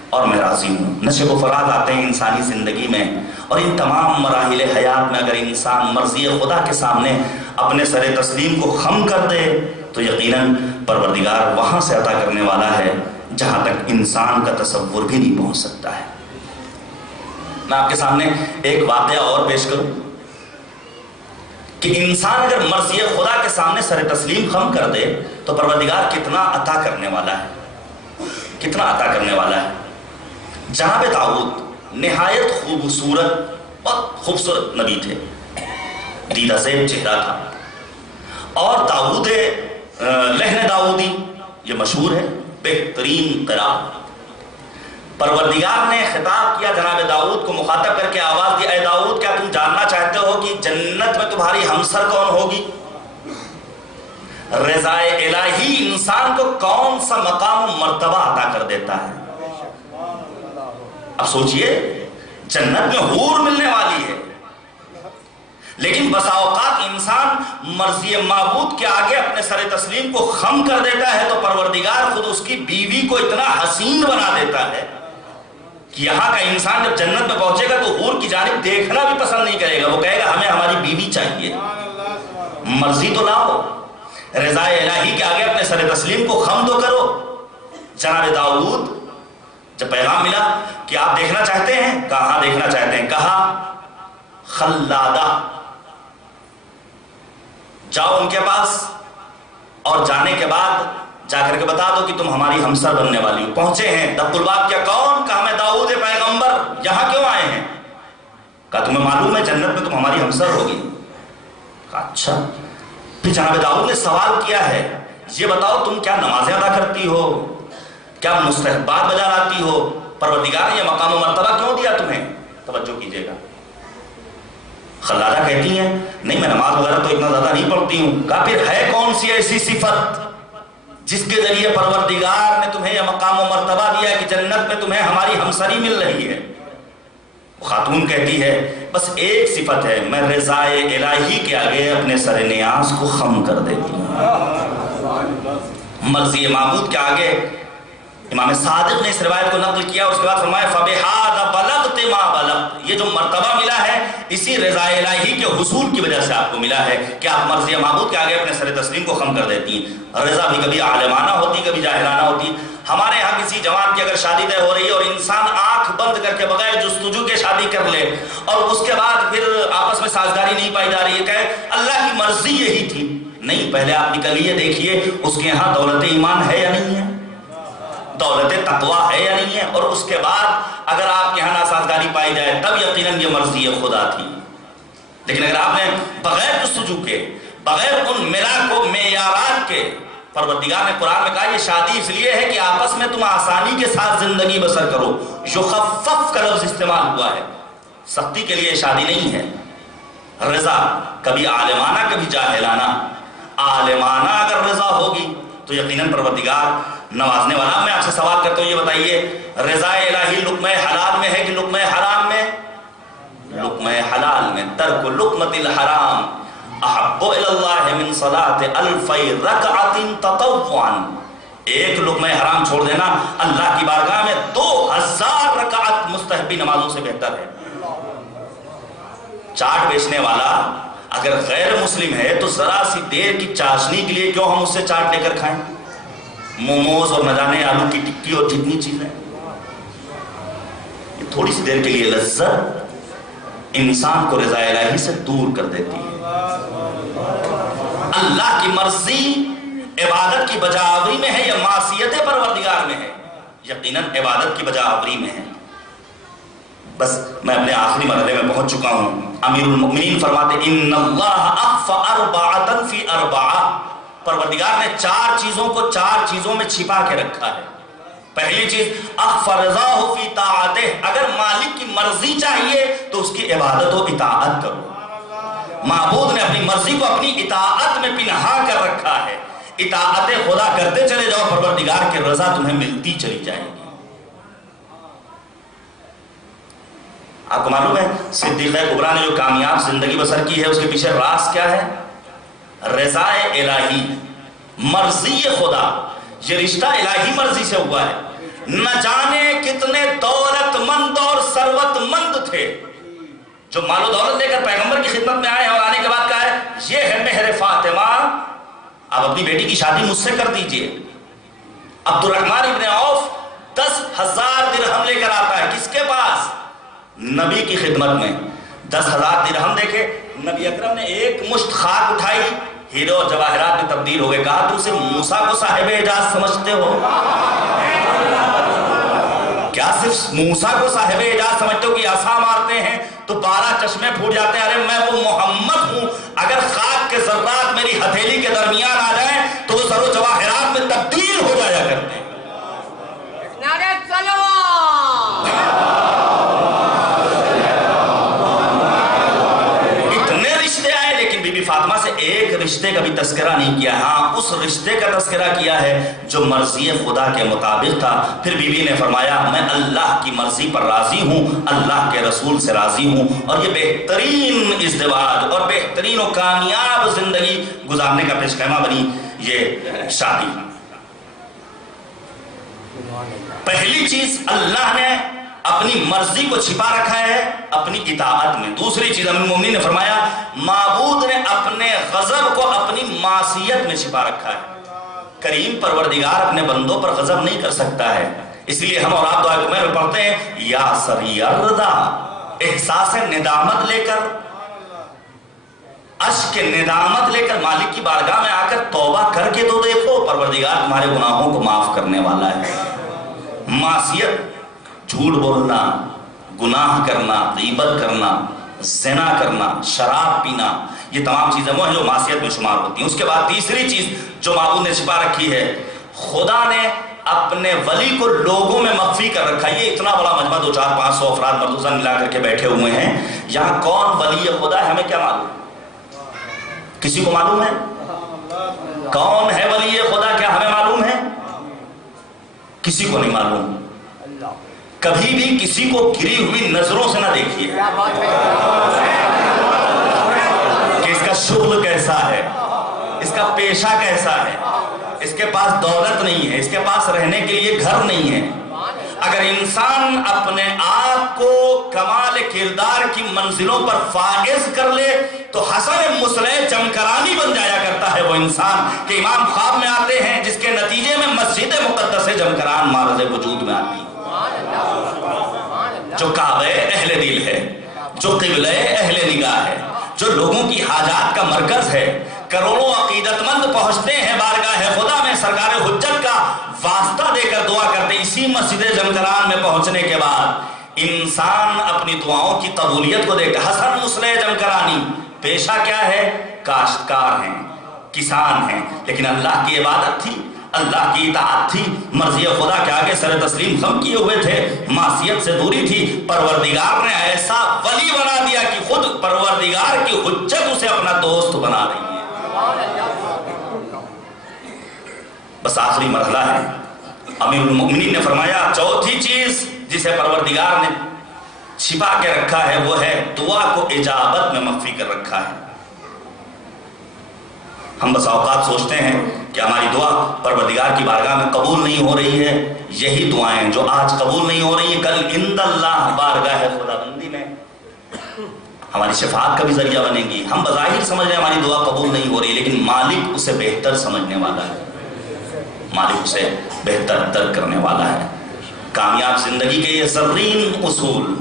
اور میں راضی ہوں۔ نشیب و فراغ آتے ہیں انسانی زندگی میں، اور ان تمام مراحل حیات میں اگر انسان مرضی خدا کے سامنے اپنے سر تسلیم کو خم کر دے تو یقیناً پروردگار وہاں سے عطا کرنے والا ہے جہاں تک انسان کا تصور بھی نہیں پہنچ سکتا ہے۔ میں آپ کے سامنے ایک واقعہ اور پیش کروں کہ انسان اگر مرضی خدا کے سامنے سر تسلیم خم کر دے تو پروردگار کتنا عطا کرنے والا ہے، کتنا عطا کرنے والا ہے۔ جناب داؤد نہایت خوبصورت، بہت خوبصورت نبی تھے، دیدہ زیب چہرہ تھا، اور داؤد لہن داؤدی یہ مشہور ہے، بہترین قرأت۔ پروردگار نے خطاب کیا جناب داؤد کو، مخاطب کر کے آواز دی، اے داؤد کیا تم جاننا چاہتے ہو کہ جنت میں تمہاری ہمسر کون ہوگی؟ رضا الہی انسان کو کون سا مقام و مرتبہ عطا کر دیتا ہے۔ اب سوچئے جنت میں حور ملنے والی ہے، لیکن بسا اوقات انسان مرضی معبود کے آگے اپنے سر تسلیم کو خم کر دیتا ہے تو پروردگار خود اس کی بیوی کو اتنا حسین بنا دیتا ہے کہ یہاں کا انسان جب جنت میں پہنچے گا تو حور کی جانب دیکھنا بھی پسند نہیں کرے گا، وہ کہے گا ہمیں ہماری بیوی چاہیے۔ مرضی تو لاؤ، رضا الہی کے آگے اپنے سر تسلیم کو خم تو کرو۔ جناب داؤد جب پیغام ملا کہ آپ دیکھنا چاہتے ہیں، کہا ہاں دیکھنا چاہتے ہیں، کہا خلادہ، جاؤ ان کے پاس اور جانے کے بعد جا کر کے بتا دو کہ تم ہماری ہمسر بننے والی ہو۔ پہنچے ہیں، دق الباب کیا، کون؟ کہا میں داؤد پیغمبر، یہاں کیوں آئے ہیں؟ کہا تمہیں معلوم ہے جنت میں تم ہماری ہمسر ہوگی؟ کہا اچھا۔ پھر جناب داؤد نے سوال کیا ہے، یہ بتاؤ تم کیا نمازیں ادا کرتی ہو، کیا مستحبات بجا لاتی ہو؟ پروردگار نے یہ مقام و مرتبہ کیوں دیا تمہیں؟ توجہ کیجئے گا۔ خلادہ کہتی ہیں نہیں میں نماز وغیرہ تو اتنا زیادہ نہیں پڑھتی ہوں۔ کہا پھر ہے کون سی ایسی صفت جس کے ذریعے پروردگار نے تمہیں یہ مقام و مرتبہ دیا کہ جنت میں تمہیں ہماری ہمسری مل رہی ہے؟ خاتون کہتی ہے بس ایک صفت ہے، میں رضا الہی کے آگے اپنے سر نیاز کو خم کر دیتی ہوں۔ مرضی معبود کے آگے امام صادق نے اس روایت کو نقل کیا، اس کے بعد فرمایا فَبِهَذَا بَلَغْتِ مَا بَلَغْتِ، یہ جو مرتبہ ملا ہے اسی رضا الہی کے حصول کی وجہ سے آپ کو ملا ہے کہ آپ مرضی معبود کے آگے اپنے سر تسلیم کو خم کر دیتی ہیں۔ رضا بھی کبھی عالمانہ ہوتی، کبھی جاہلانہ ہوتی۔ ہمارے یہاں کسی جوان کی اگر شادی طے ہو رہی ہے اور انسان آنکھ بند کر کے بغیر جستجو کے شادی کر لے اور اس کے بعد پھر آپس میں سازگاری نہیں پائی جا رہی ہے، کہے اللہ کی مرضی یہی تھی، نہیں، پہلے آپ نکلیے دیکھیے اس کے یہاں دولت ایمان ہے یا نہیں ہے، دولت تقوی ہے یا نہیں ہے، اور اس کے بعد اگر آپ کے یہاں ناسازگاری پائی جائے تب یقیناً یہ مرضی خدا تھی۔ لیکن اگر آپ نے بغیر جستجو کے، بغیر ان ملاک و معیارات کے، پروردگار نے قرآن میں کہا یہ شادی اس لیے ہے کہ آپس میں تم آسانی کے ساتھ زندگی بسر کرو، یخفف کا لفظ استعمال ہوا ہے، سختی کے لیے شادی نہیں ہے۔ رضا کبھی عالمانہ کبھی جاہلانہ، عالمانہ اگر رضا ہوگی تو یقیناً پروردگار نوازنے والا۔ میں آپ سے سوال کرتا ہوں، یہ بتائیے رضا الہی لقمہ حلال میں ہے کہ لقمہ حرام میں؟ لقمہ حلال میں۔ ترک لقمۃ الحرام احب الی اللہ من صلاۃ الف رکعۃ تطوعا، ایک لقمہ حرام چھوڑ دینا اللہ کی بارگاہ میں 2000 رکعت مستحبی نمازوں سے بہتر ہے۔ چاٹ بیچنے والا اگر غیر مسلم ہے تو ذرا سی دیر کی چاشنی کے لیے کیوں ہم اس سے چاٹ لے کر کھائیں؟ موموز اور نہ جانے آلو کی ٹکی اور جتنی چیزیں، یہ تھوڑی سی دیر کے لیے لذت انسان کو رضا الہی سے دور کر دیتی ہے۔ اللہ کی مرضی عبادت کی بجاوری میں ہے یا معصیت پروردگار میں ہے؟ یقیناً عبادت کی بجاوری میں ہے۔ بس میں اپنے آخری مرحلے میں پہنچ چکا ہوں۔ امیر المؤمنین فرماتے ان اللہ اخفى اربعۃ فی اربعہ، پروردگار نے 4 چیزوں کو 4 چیزوں میں چھپا کے رکھا ہے۔ پہلی چیز اخفى رضاہ فی طاعتہ، اگر مالک کی مرضی چاہیے تو اس کی عبادت و اطاعت کرو۔ معبود نے اپنی مرضی کو اپنی اطاعت میں پنہا کر رکھا ہے، اطاعت خدا کرتے چلے جاؤ، پروردگار کی رضا تمہیں ملتی چلی جائے گی۔ آپ کو معلوم ہے صدیقہ کبریٰ نے جو کامیاب زندگی بسر کی ہے اس کے پیچھے راز کیا ہے؟ رضا الہی، مرضی خدا. یہ رشتہ الہی مرضی سے ہوا ہے. نہ جانے کتنے دولت مند اور ثروت مند تھے جو مال و دولت لے کر پیغمبر کی خدمت میں آئے ہیں اور آنے کے بعد کہا ہے یہ ہے مہر فاطمہ، آپ اپنی بیٹی کی شادی مجھ سے کر دیجئے. عبد الرحمن ابن عوف 10,000 درہم لے کر آتا ہے. کس کے پاس؟ نبی کی خدمت میں. 10,000 درہم دیکھے نبی اکرم نے ایک مشت خاک اٹھائی، ہیرو اور جواہرات میں تبدیل ہو گئے. کہا تم سے موسیٰ کو صاحب اعجاز سمجھتے ہو؟ کیا صرف موسیٰ کو صاحب اعجاز سمجھتے ہو کہ عصا مارتے ہیں تو 12 چشمے پھوٹ جاتے ہیں؟ ارے میں وہ محمد ہوں، اگر خاک کے ذرات میری ہتھیلی کے درمیان آ جائیں تو وہ زر و جواہرات میں تبدیل ہو جایا کرتے ہیں. نعرہ صلوات. اتنے رشتے آئے لیکن بی بی فاطمہ سے ایک رشتے کا بھی تذکرہ نہیں کیا. ہاں اس رشتے کا تذکرہ کیا ہے جو مرضی خدا کے مطابق تھا. پھر بی بی نے فرمایا میں اللہ کی مرضی پر راضی ہوں، اللہ کے رسول سے راضی ہوں، اور یہ بہترین ازدواج اور بہترین و کامیاب زندگی گزارنے کا پیش خیمہ بنی یہ شادی. پہلی چیز اللہ نے اپنی مرضی کو چھپا رکھا ہے اپنی اطاعت میں. دوسری چیز ام المومنین نے فرمایا معبود نے اپنے غضب کو اپنی معصیت میں چھپا رکھا ہے. کریم پروردگار اپنے بندوں پر غضب نہیں کر سکتا ہے، اس لیے ہم اور آپ دعائے کمیر میں پڑھتے ہیں یا سری الردا، احساس ندامت لے کر، اشک ندامت لے کر مالک کی بارگاہ میں آ کر توبہ کر کے تو دیکھو، پروردگار تمہارے گناہوں کو معاف کرنے والا ہے. معصیت، جھوٹ بولنا، گناہ کرنا، غیبت کرنا، زنا کرنا، شراب پینا، یہ تمام چیزیں وہ ہیں جو معصیت میں شمار ہوتی ہیں. اس کے بعد تیسری چیز جو معبود نے چھپا رکھی ہے، خدا نے اپنے ولی کو لوگوں میں مخفی کر رکھا. یہ اتنا بڑا مجمع 200-400-500 افراد مردوزہ ملا کر کے بیٹھے ہوئے ہیں، یہاں کون ولی خدا ہے ہمیں کیا معلوم؟ کسی کو معلوم ہے کون ہے ولی خدا؟ کیا ہمیں معلوم ہے؟ کسی کو نہیں معلوم. کبھی بھی کسی کو گری ہوئی نظروں سے نہ دیکھیے کہ اس کا شغل کیسا ہے، اس کا پیشہ کیسا ہے، اس کے پاس دولت نہیں ہے، اس کے پاس رہنے کے لیے گھر نہیں ہے. اگر انسان اپنے آپ کو کمال کردار کی منزلوں پر فائز کر لے تو حسن مصلح جمکرانی بن جایا کرتا ہے وہ انسان کہ امام خواب میں آتے ہیں جس کے نتیجے میں مسجد مقدس جمکران معرض وجود میں آتی. جو کعبہ اہل دل ہے، جو قبلہ اہل نگاہ ہے، جو لوگوں کی حاجات کا مرکز ہے، کروڑوں عقیدت مند پہنچتے ہیں بارگاہ خدا میں سرکار حجت کا واسطہ دے کر دعا کرتے. اسی مسجد جمکران میں پہنچنے کے بعد انسان اپنی دعاؤں کی قبولیت کو دیکھتا. حسن مصلح جمکرانی پیشہ کیا ہے؟ کاشتکار ہیں، کسان ہیں، لیکن اللہ کی عبادت تھی، اللہ کی اطاعت تھی، مرضی خدا کے آگے سر تسلیم خم کیے ہوئے تھے، معصیت سے دوری تھی. پروردگار نے ایسا ولی بنا دیا کہ خود پروردگار کی حجت اسے اپنا دوست بنا رہی ہے. بس آخری مرحلہ ہے. امیر المؤمنین نے فرمایا چوتھی چیز جسے پروردگار نے چھپا کے رکھا ہے وہ ہے دعا کو اجابت میں مخفی کر رکھا ہے. ہم بس اوقات سوچتے ہیں کہ ہماری دعا پروردگار کی بارگاہ میں قبول نہیں ہو رہی ہے. یہی دعائیں جو آج قبول نہیں ہو رہی ہیں کل عند اللہ بارگاہ خدا بندی میں ہماری شفاعت کا بھی ذریعہ بنے گی. ہم بظاہر سمجھ رہے ہیں ہماری دعا قبول نہیں ہو رہی، لیکن مالک اسے بہتر سمجھنے والا ہے، مالک اسے بہتر درک کرنے والا ہے. کامیاب زندگی کے یہ زرین اصول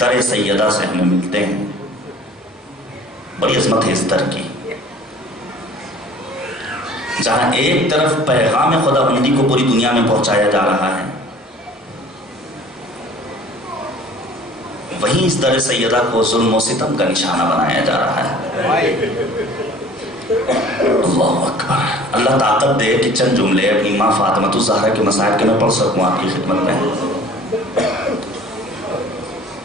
در سیدہ سے ہمیں ملتے ہیں. بڑی عظمت ہے اس در کی، جہاں ایک طرف پیغام خدا بندی کو پوری دنیا میں پہنچایا جا رہا ہے، وہیں اس در سیدہ کو ظلم و ستم کا نشانہ بنایا جا رہا ہے. اللہ اکبر. اللہ طاقت دے کہ چند جملے اپنی ماں فاطمہ الزہرا کے مصائب کے میں پڑھ سکوں آپ کی خدمت میں.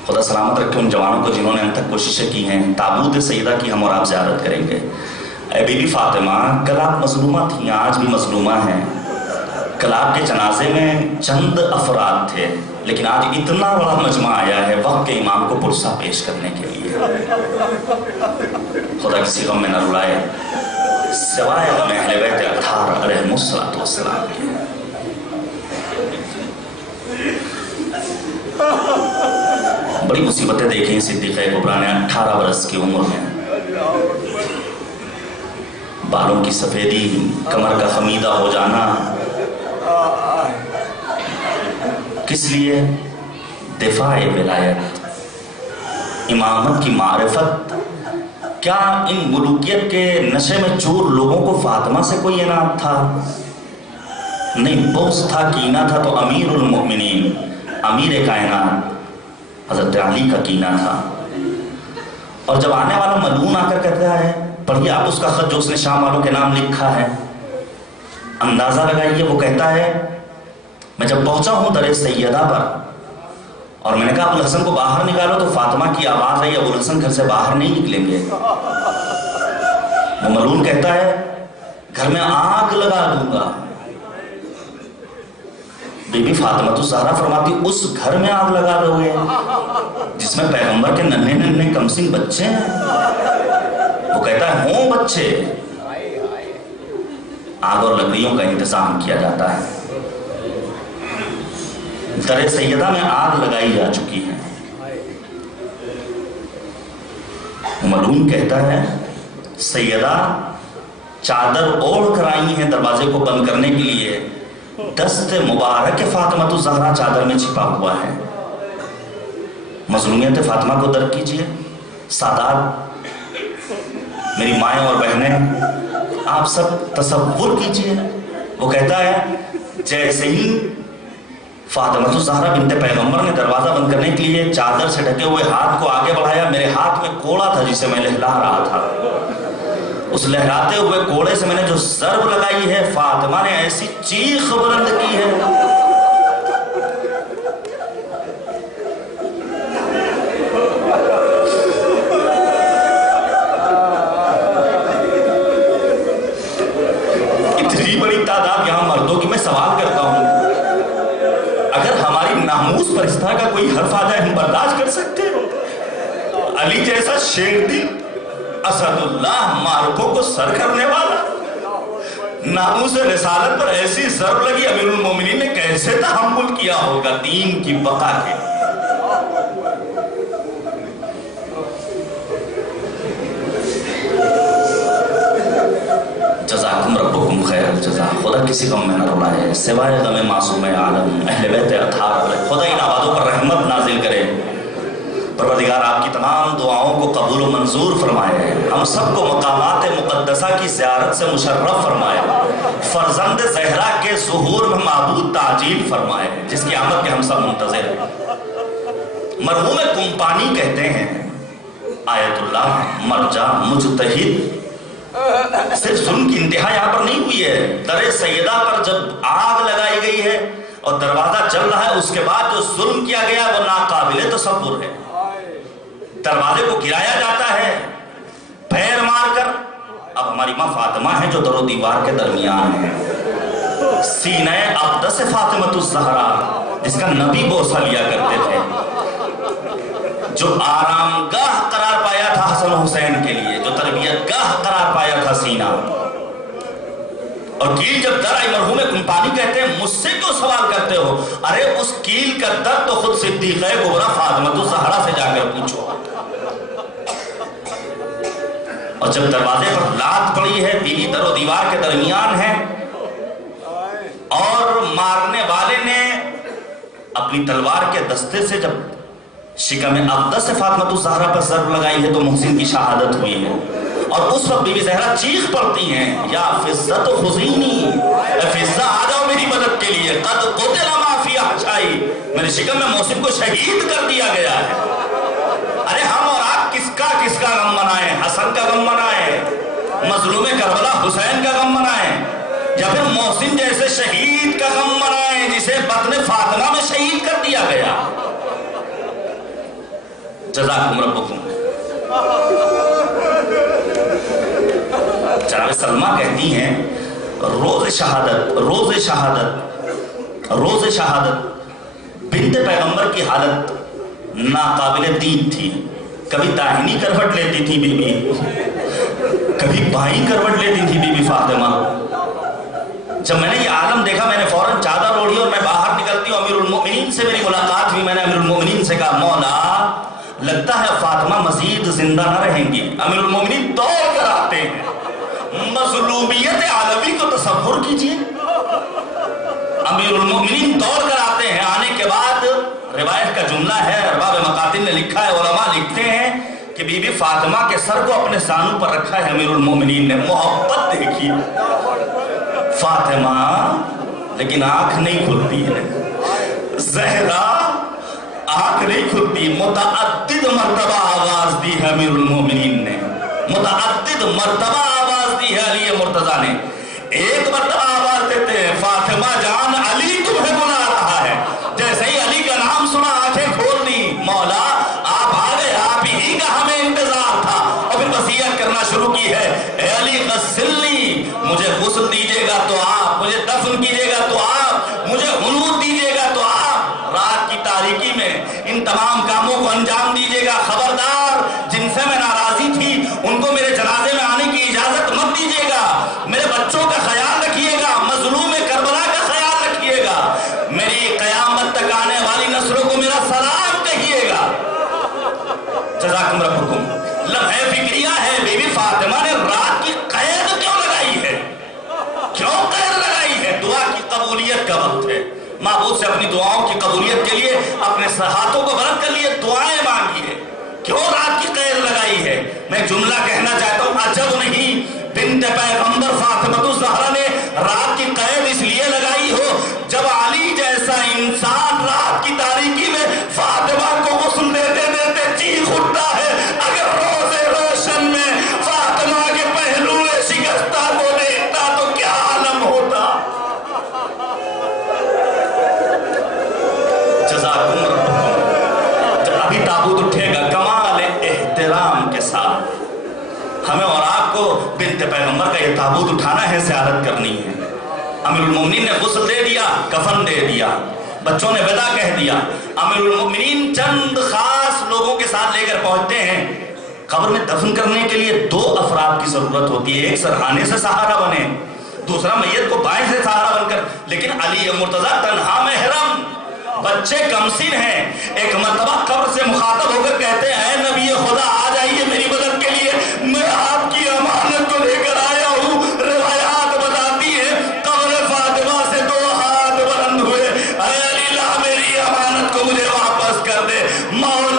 خدا سلامت رکھے ان جوانوں کو جنہوں نے ہم تک کوششیں کی ہیں. تابوت سیدہ کی ہم اور آپ زیارت کریں گے. اے بی بی فاطمہ، کل آپ مظلومہ تھیں، آج بھی مظلومہ ہیں. کل آپ کے جنازے میں چند افراد تھے لیکن آج اتنا بڑا مجمع آیا ہے وقت کے امام کو پرسہ پیش کرنے کے لیے. خدا کسی غم میں نہ رلائے سوائے غم اہل بیت اطہار علیہم السلام کے. بڑی مصیبتیں دیکھیں صدیقہ کبریٰ نے 18 برس کی عمر میں. بالوں کی سفیدی، کمر کا خمیدہ ہو جانا، کس لیے؟ دفاع ولایت، امامت کی معرفت. کیا ان ملوکیت کے نشے میں چور لوگوں کو فاطمہ سے کوئی انعام تھا؟ نہیں، بغض تھا، کینہ تھا. تو امیر المؤمنین، امیر کائنات حضرت علی کا کینہ تھا. اور جب آنے والا ملعون آ کر کہتا ہے، پڑھیے آپ اس کا خط جو اس نے شام والوں کے نام لکھا ہے، اندازہ لگائیے. وہ کہتا ہے میں جب پہنچا ہوں در سیدہ پر اور میں نے کہا ابوالحسن کو باہر نکالو تو فاطمہ کی آواز آئی ابوالحسن گھر سے باہر نہیں نکلیں گے. وہ ملعون کہتا ہے گھر میں آگ لگا دوں گا. بی بی فاطمہ الزہرا فرماتی اس گھر میں آگ لگا دو گے جس میں پیغمبر کے ننھے ننھے کمسن بچے ہیں؟ وہ کہتا ہے ہوں بچے. آگ اور لکڑیوں کا انتظام کیا جاتا ہے. در سیدہ میں آگ لگائی جا چکی ہے. ملعون کہتا ہے سیدہ چادر اوڑھ کر آئی ہیں دروازے کو بند کرنے کے لیے. دست مبارک فاطمہ الزہرا چادر میں چھپا ہوا ہے. مظلومیت فاطمہ کو درک کیجئے. سادات، میری مائیں اور بہنیں، آپ سب تصور کیجئے. وہ کہتا ہے جیسے ہی فاطمہ الزہرا بنت پیغمبر نے دروازہ بند کرنے کے لیے چادر سے ڈھکے ہوئے ہاتھ کو آگے بڑھایا، میرے ہاتھ میں کوڑا تھا جسے میں لہلا رہا تھا. اس لہراتے ہوئے کوڑے سے میں نے جو ضرب لگائی ہے، فاطمہ نے ایسی چیخ بلند کی ہے. اتنی بڑی تعداد یہاں مردوں کی. میں سوال کرتا ہوں اگر ہماری ناموس پر اس طرح کا کوئی حرف آ جائے ہم برداشت کر سکتے ہو؟ علی جیسا شیر دل، اسد اللہ، معرکوں کو سر کرنے والا، ناموس رسالت پر ایسی ضرب لگی، امیر المومنین نے کیسے تحمل کیا ہوگا دین کی بقا کے. جزاکم ربکم خیر الجزا. خدا کسی غم میں نہ رلائے سوائے غم معصوم عالم اہل بیت اطہار. خدا ان آبادوں پر رحمت نازل کرے. پروردگار آپ کی تمام دعاؤں کو قبول و منظور فرمائے. ہم سب کو مقامات مقدسہ کی زیارت سے مشرف فرمائے. فرزند زہرا کے ظہور میں معبود تعجیل فرمائے جس کی آمد کے ہم سب منتظر ہیں. مرحوم کمپانی کہتے ہیں آیت اللہ مرجع مجتہد. صرف ظلم کی انتہا یہاں پر نہیں ہوئی ہے. در سیدہ پر جب آگ لگائی گئی ہے اور دروازہ چل رہا ہے، اس کے بعد جو ظلم کیا گیا وہ ناقابل تصور ہے. دروازے کو گرایا جاتا ہے پیر مار کر. اب ہماری ماں فاطمہ ہے جو در و دیوار کے درمیان ہے. سینہ اقدس فاطمہ الزہرا جس کا نبی بوسہ لیا کرتے تھے، جو آرام گاہ قرار پایا تھا حسن و حسین کے لیے، جو تربیت گاہ قرار پایا تھا سینہ. اور کیل جب در آئی، مرحوم کمپانی کہتے ہیں مجھ سے کیوں سوال کرتے ہو؟ ارے اس کیل کا در تو خود صدیقہ کبریٰ فاطمہ الزہرا سے جا کر پوچھو. اور جب دروازے پر لات پڑی ہے، بیوی در و دیوار کے درمیان ہے اور مارنے والے نے اپنی تلوار کے دستے سے جب شکم اقدس فاطمہ الزہرا پر ضرب لگائی ہے تو محسن کی شہادت ہوئی ہے. اور اس وقت بی بی زہرا چیخ پڑتی ہیں یا فضت خزینی، فضہ آ جاؤ میری مدد کے لیے. قد قتل ما فی احشائی، میرے شکم میں محسن کو شہید کر دیا گیا ہے. ارے ہم اور آپ کس کا غم منائیں؟ حسن کا غم منائیں، مظلوم کربلا حسین کا غم منائیں، یا پھر محسن جیسے شہید کا غم منائیں جسے بطن فاطمہ میں شہید کر دیا گیا. جزاکم ربکم. جناب سلمہ کہتی ہیں روز شہادت بنت پیغمبر کی حالت ناقابل دید تھی. کبھی داہنی کروٹ لیتی تھی بی بی، کبھی بائیں کروٹ لیتی تھی بی بی فاطمہ. جب میں نے یہ عالم دیکھا میں نے فوراً چادر اوڑھی اور میں باہر نکلتی ہوں. امیر المؤمنین سے میری ملاقات ہوئی. میں نے امیر المؤمنین سے کہا مولا لگتا ہے فاطمہ مزید زندہ نہ رہیں گی. امیر المؤمنین دوڑ کر آتے ہیں. مظلومیت عالمی کو تصور کیجئے. امیر المؤمنین دوڑ کر آتے ہیں. آنے کے بعد روایت کا جملہ ہے، ارباب مقاتل نے لکھا ہے، علماء لکھتے ہیں کہ بی بی فاطمہ کے سر کو اپنے سانوں پر رکھا ہے امیر المؤمنین نے. محبت دیکھی فاطمہ، لیکن آنکھ نہیں کھلتی ہے. زہرا آنکھ نہیں کھلتی. متعدد مرتبہ آواز دی ہے امیر المؤمنین نے، متعدد مرتبہ آواز دی ہے علی مرتضیٰ نے. ایک مرتبہ آواز دیتے ہیں فاطمہ جان علی تمہیں بلا رہا ہے. جیسے ہی علی کا نام سنا آنکھیں کھول دی. مولا آپ آ گئے، آپ ہی کا ہمیں انتظار تھا. اور پھر وصیت کرنا شروع کی ہے، اے علی غسلنی، مجھے غسل دیجیے گا تو آپ، مجھے دفن کیجیے گا تو آپ، مجھے غنود دیجیے گا تو آپ. رات کی تاریکی میں ان تمام کاموں کو انجام دیجیے گا. خبردار جن سے میں ناراضی تھی ان کو میرے جنازے میں آنے کی اجازت مت دیجیے گا. میرے بچوں کا خیال رکھیے گا، مظلوم کربلا کا خیال رکھیے گا. میری قیامت تک آنے والی نسلوں کو میرا سلام کہیے گا. جزاکم ربکم. لمحہ فکریہ ہے، بی بی فاطمہ نے رات کی قید کیوں لگائی ہے؟ کیوں قید لگائی ہے؟ دعا کی قبولیت کا وقت ہے. معبود سے اپنی دعاؤں کی قبولیت کے لیے اپنے ہاتھوں کو بلند کر لیے دعائیں مانگی ہے. کیوں رات کی قید لگائی ہے؟ میں جملہ کہنا چاہتا ہوں، عجب نہیں بنت پیغمبر فاطمہ الزہرا نے رات کی قید اس لیے لگائی ہو جب علی جیسا انسان رات کی تاریکی میں فاطمہ کو غسل دیتے دیتے چیخ اٹھتا ہے. اگر روز روشن میں فاطمہ کے پہلو شکستہ کو دیکھتا تو کیا عالم ہوتا. جزاکم ربکم. جب ابھی تابوت اٹھے گا کمال احترام کے ساتھ ہمیں اور آپ کو بنت پیغمبر کا یہ تابوت اٹھانا ہے، زیارت کرنی ہے. امیر المؤمنین نے غسل دے دیا، کفن دے دیا، بچوں نے ودا کہہ دیا. امیر المؤمنین چند خاص لوگوں کے ساتھ لے کر پہنچتے ہیں. قبر میں دفن کرنے کے لیے دو افراد کی ضرورت ہوتی ہے. ایک سرحانے سے سہارا بنے، دوسرا میت کو بائیں سے سہارا بن کر. لیکن علی مرتضیٰ تنہا محرم، بچے کمسن ہیں. ایک مرتبہ قبر سے مخاطب ہو کر کہتے ہیں اے نبی خدا آ جائیے میری مدد کے لیے، میں آپ کی امانت کو لے کر آیا ہوں. روایات بتاتی ہے قبر فاطمہ سے دو ہاتھ بلند ہوئے، اے علی لا میری امانت کو مجھے واپس کر دے. مولا